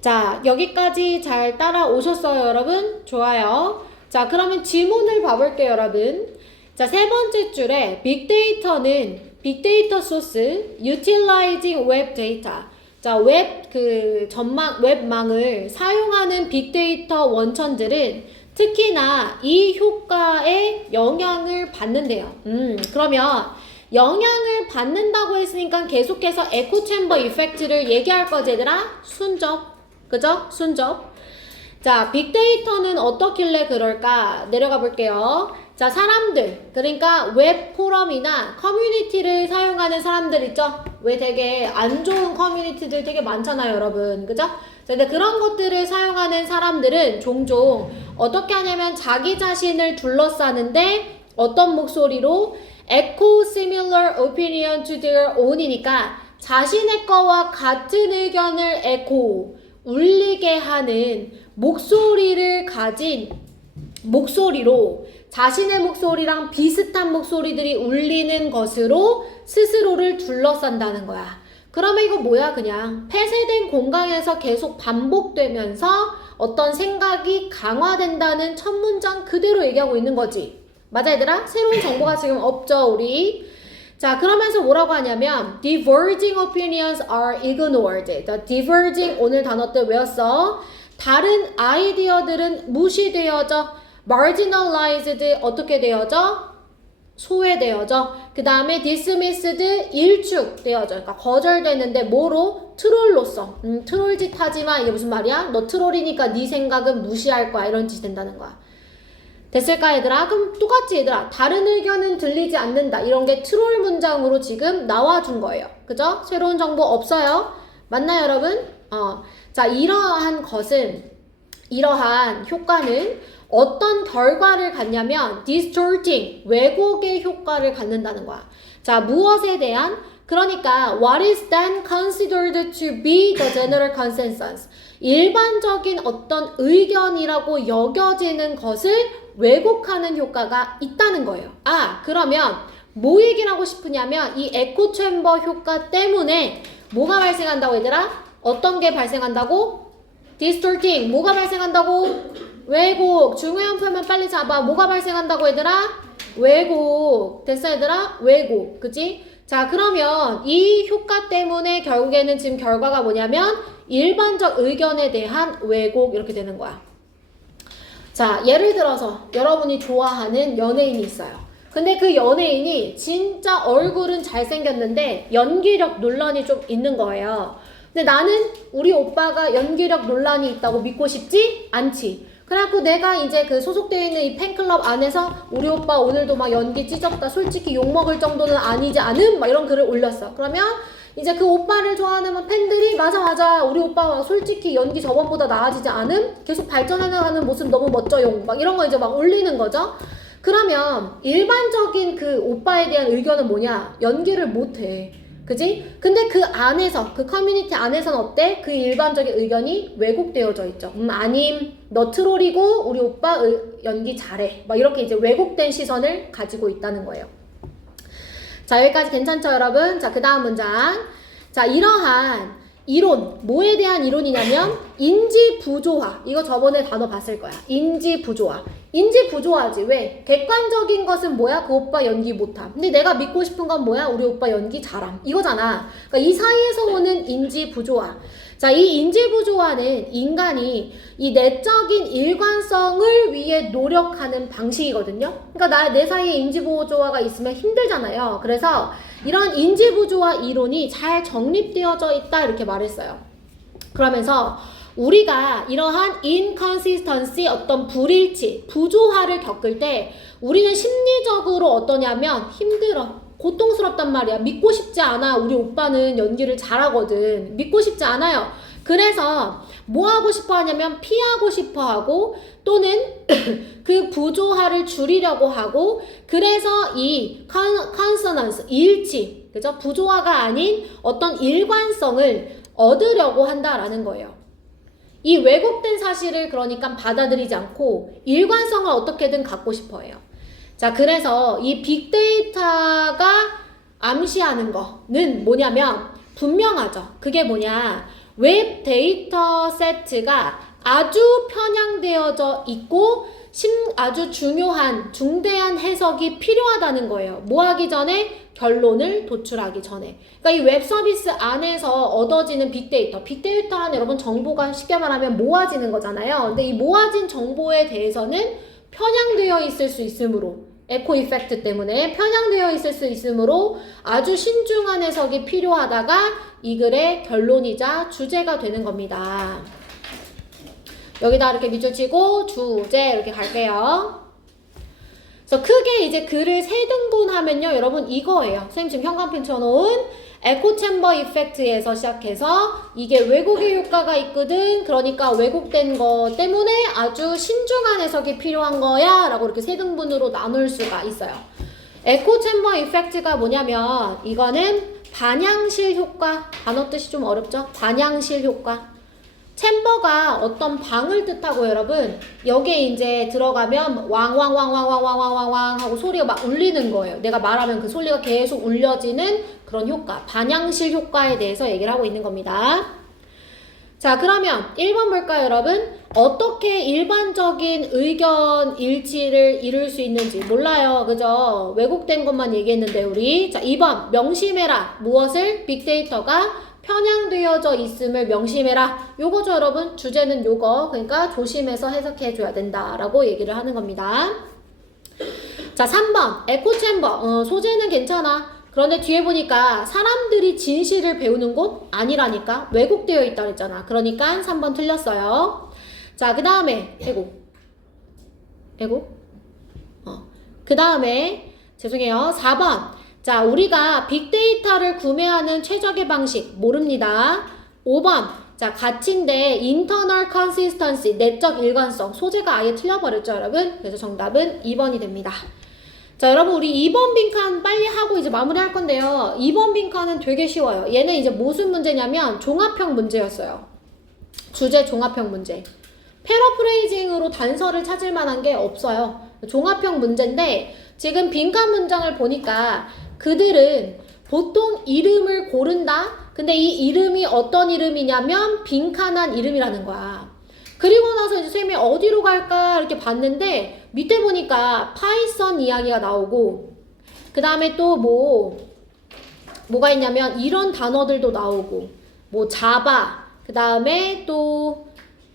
자, 여기까지 잘 따라오셨어요, 여러분? 좋아요. 자, 그러면 지문을 봐볼게요, 여러분. 자, 세 번째 줄에 빅데이터는 빅데이터 소스, utilizing web data. 자, 웹망을 사용하는 빅데이터 원천들은 특히나 이 효과에 영향을 받는데요. 그러면 영향을 받는다고 했으니까 계속해서 에코챔버 이펙트를 얘기할 거지, 얘들아? 순접. 그죠? 순접. 자, 빅데이터는 어떻길래 그럴까? 내려가 볼게요. 자, 사람들, 그러니까 웹 포럼이나 커뮤니티를 사용하는 사람들 있죠? 왜 되게 안 좋은 커뮤니티들 되게 많잖아요, 여러분. 그죠? 자, 근데 그런 것들을 사용하는 사람들은 종종 어떻게 하냐면 자기 자신을 둘러싸는데 어떤 목소리로 echo similar opinion to their own이니까 자신의 거와 같은 의견을 echo, 울리게 하는 목소리를 가진 목소리로 자신의 목소리랑 비슷한 목소리들이 울리는 것으로 스스로를 둘러싼다는 거야. 그러면 이거 뭐야? 그냥 폐쇄된 공간에서 계속 반복되면서 어떤 생각이 강화된다는 첫 문장 그대로 얘기하고 있는 거지. 맞아 얘들아? 새로운 정보가 지금 없죠 우리? 자, 그러면서 뭐라고 하냐면 diverging opinions are ignored. The diverging 오늘 단어들 외웠어. 다른 아이디어들은 무시되어져. marginalized 어떻게 되어져? 소외되어져. 그 다음에 dismissed 일축되어져. 그러니까 거절되는데 뭐로? 트롤로서. 트롤짓 하지마. 이게 무슨 말이야? 너 트롤이니까 네 생각은 무시할 거야. 이런 짓이 된다는 거야. 됐을까 얘들아? 그럼 똑같이 얘들아 다른 의견은 들리지 않는다 이런 게 트롤 문장으로 지금 나와준 거예요. 그죠? 새로운 정보 없어요. 맞나요 여러분? 자, 이러한 효과는 어떤 결과를 갖냐면 distorting, 왜곡의 효과를 갖는다는 거야. 자, 무엇에 대한? 그러니까 what is then considered to be the general consensus. 일반적인 어떤 의견이라고 여겨지는 것을 왜곡하는 효과가 있다는 거예요. 아, 그러면 뭐 얘기를 하고 싶으냐면 이 에코 챔버 효과 때문에 뭐가 발생한다고 얘들아? 어떤 게 발생한다고? distorting. 뭐가 발생한다고? 왜곡. 중요한 표현 빨리 잡아. 뭐가 발생한다고 얘들아? 왜곡. 됐어 얘들아? 왜곡. 그치? 자, 그러면 이 효과 때문에 결국에는 지금 결과가 뭐냐면 일반적 의견에 대한 왜곡 이렇게 되는 거야. 자, 예를 들어서 여러분이 좋아하는 연예인이 있어요. 근데 그 연예인이 진짜 얼굴은 잘생겼는데 연기력 논란이 좀 있는 거예요. 근데 나는 우리 오빠가 연기력 논란이 있다고 믿고 싶지 않지. 그래갖고 내가 이제 그 소속되어 있는 이 팬클럽 안에서 우리 오빠 오늘도 막 연기 찢었다. 솔직히 욕먹을 정도는 아니지 않음? 막 이런 글을 올렸어. 그러면 이제 그 오빠를 좋아하는 팬들이 맞아 우리 오빠 솔직히 연기 저번보다 나아지지 않음? 계속 발전해나가는 모습 너무 멋져요. 막 이런 거 이제 막 올리는 거죠. 그러면 일반적인 그 오빠에 대한 의견은 뭐냐? 연기를 못해. 그지? 근데 그 안에서, 그 커뮤니티 안에서는 어때? 그 일반적인 의견이 왜곡되어져 있죠. 아님, 너 트롤이고 우리 오빠 연기 잘해. 막 이렇게 이제 왜곡된 시선을 가지고 있다는 거예요. 자, 여기까지 괜찮죠, 여러분? 자, 그 다음 문장. 자, 이러한 이론, 뭐에 대한 이론이냐면 인지부조화. 이거 저번에 단어 봤을 거야. 인지부조화. 인지부조화지. 왜? 객관적인 것은 뭐야? 그 오빠 연기 못함. 근데 내가 믿고 싶은 건 뭐야? 우리 오빠 연기 잘함. 이거잖아. 그러니까 이 사이에서 오는 인지부조화. 자, 이 인지부조화는 인간이 이 내적인 일관성을 위해 노력하는 방식이거든요. 그러니까 내 사이에 인지부조화가 있으면 힘들잖아요. 그래서 이런 인지부조화 이론이 잘 정립되어져 있다 이렇게 말했어요. 그러면서 우리가 이러한 inconsistency, 어떤 불일치, 부조화를 겪을 때 우리는 심리적으로 어떠냐면 힘들어. 고통스럽단 말이야. 믿고 싶지 않아. 우리 오빠는 연기를 잘하거든. 믿고 싶지 않아요. 그래서 뭐 하고 싶어 하냐면 피하고 싶어 하고 또는 그 부조화를 줄이려고 하고 그래서 이 consonance, 일치, 그죠? 부조화가 아닌 어떤 일관성을 얻으려고 한다라는 거예요. 이 왜곡된 사실을 그러니까 받아들이지 않고 일관성을 어떻게든 갖고 싶어 해요. 자, 그래서 이 빅데이터가 암시하는 거는 뭐냐면 분명하죠. 그게 뭐냐. 웹 데이터 세트가 아주 편향되어져 있고 아주 중요한 중대한 해석이 필요하다는 거예요. 뭐 하기 전에? 결론을 도출하기 전에. 그러니까 이 웹 서비스 안에서 얻어지는 빅데이터. 빅데이터란 여러분 정보가 쉽게 말하면 모아지는 거잖아요. 근데 이 모아진 정보에 대해서는 편향되어 있을 수 있으므로 에코 이펙트 때문에 편향되어 있을 수 있으므로 아주 신중한 해석이 필요하다가 이 글의 결론이자 주제가 되는 겁니다. 여기다 이렇게 밑줄 치고 주제 이렇게 갈게요. 그래서 크게 이제 글을 세 등분하면요. 여러분 이거예요. 선생님 지금 형광펜 쳐놓은 에코 챔버 이펙트에서 시작해서 이게 왜곡의 효과가 있거든. 그러니까 왜곡된 거 때문에 아주 신중한 해석이 필요한 거야 라고 이렇게 세 등분으로 나눌 수가 있어요. 에코 챔버 이펙트가 뭐냐면 이거는 반향실 효과. 단어 뜻이 좀 어렵죠? 반향실 효과. 챔버가 어떤 방을 뜻하고 여러분 여기에 이제 들어가면 왕왕왕왕왕왕왕왕 하고 소리가 막 울리는 거예요. 내가 말하면 그 소리가 계속 울려지는 그런 효과, 반향실 효과에 대해서 얘기를 하고 있는 겁니다. 자, 그러면 1번 볼까요, 여러분? 어떻게 일반적인 의견 일치를 이룰 수 있는지 몰라요. 그죠? 왜곡된 것만 얘기했는데 우리. 자, 2번 명심해라. 무엇을? 빅데이터가 편향되어져 있음을 명심해라. 요거죠, 여러분. 주제는 요거. 그러니까 조심해서 해석해줘야 된다라고 얘기를 하는 겁니다. 자, 3번. 에코챔버. 소재는 괜찮아. 그런데 뒤에 보니까 사람들이 진실을 배우는 곳 아니라니까. 왜곡되어 있다 그랬잖아. 그러니까 3번 틀렸어요. 자, 그 다음에 그 다음에 죄송해요. 4번. 자, 우리가 빅데이터를 구매하는 최적의 방식 모릅니다. 5번. 자, 가치인데 internal consistency, 내적 일관성. 소재가 아예 틀려버렸죠, 여러분? 그래서 정답은 2번이 됩니다. 자, 여러분 우리 2번 빈칸 빨리 하고 이제 마무리할 건데요. 2번 빈칸은 되게 쉬워요. 얘는 이제 무슨 문제냐면 종합형 문제였어요. 주제 종합형 문제. 패러프레이징으로 단서를 찾을 만한 게 없어요. 종합형 문제인데 지금 빈칸 문장을 보니까 그들은 보통 이름을 고른다. 근데 이 이름이 어떤 이름이냐면 빈칸한 이름이라는 거야. 그리고 나서 이제 선생님이 어디로 갈까 이렇게 봤는데 밑에 보니까 파이썬 이야기가 나오고 그 다음에 또 뭐가 있냐면 이런 단어들도 나오고 뭐 자바 그 다음에 또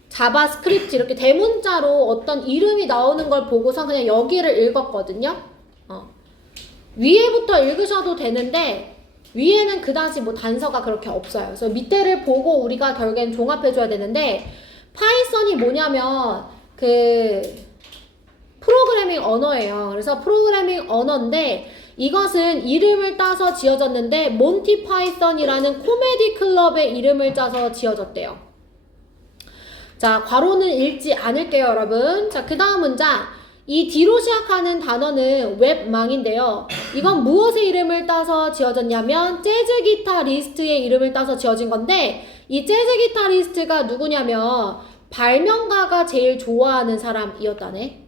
자바스크립트 이렇게 대문자로 어떤 이름이 나오는 걸 보고서 그냥 여기를 읽었거든요. 위에부터 읽으셔도 되는데 위에는 그다지 뭐 단서가 그렇게 없어요. 그래서 밑에를 보고 우리가 결국엔 종합해줘야 되는데 파이썬이 뭐냐면 그 프로그래밍 언어예요. 그래서 프로그래밍 언어인데 이것은 이름을 따서 지어졌는데 몬티 파이썬이라는 코미디 클럽의 이름을 짜서 지어졌대요. 자, 괄호는 읽지 않을게요, 여러분. 자, 그 다음 문장. 이 D로 시작하는 단어는 웹망인데요. 이건 무엇의 이름을 따서 지어졌냐면 재즈 기타리스트의 이름을 따서 지어진 건데 이 재즈 기타리스트가 누구냐면 발명가가 제일 좋아하는 사람이었다네.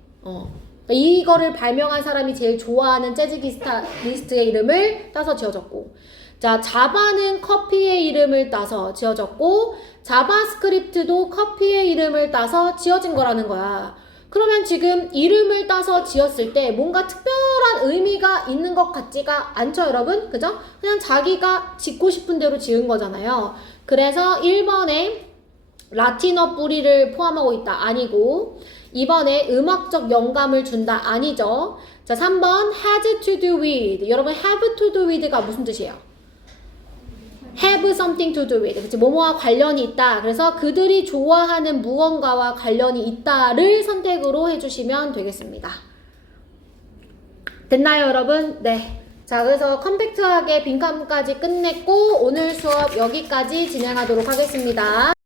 이거를 발명한 사람이 제일 좋아하는 재즈 기타리스트의 이름을 따서 지어졌고 자, 자바는 커피의 이름을 따서 지어졌고 자바스크립트도 커피의 이름을 따서 지어진 거라는 거야. 그러면 지금 이름을 따서 지었을 때 뭔가 특별한 의미가 있는 것 같지가 않죠, 여러분? 그죠? 그냥 자기가 짓고 싶은 대로 지은 거잖아요. 그래서 1번에 라틴어 뿌리를 포함하고 있다. 아니고 2번에 음악적 영감을 준다. 아니죠. 자, 3번 has to do with. 여러분 have to do with가 무슨 뜻이에요? have something to do with. 그치? 뭐뭐와 관련이 있다. 그래서 그들이 좋아하는 무언가와 관련이 있다를 선택으로 해주시면 되겠습니다. 됐나요, 여러분? 네. 자, 그래서 컴팩트하게 빈칸까지 끝냈고 오늘 수업 여기까지 진행하도록 하겠습니다.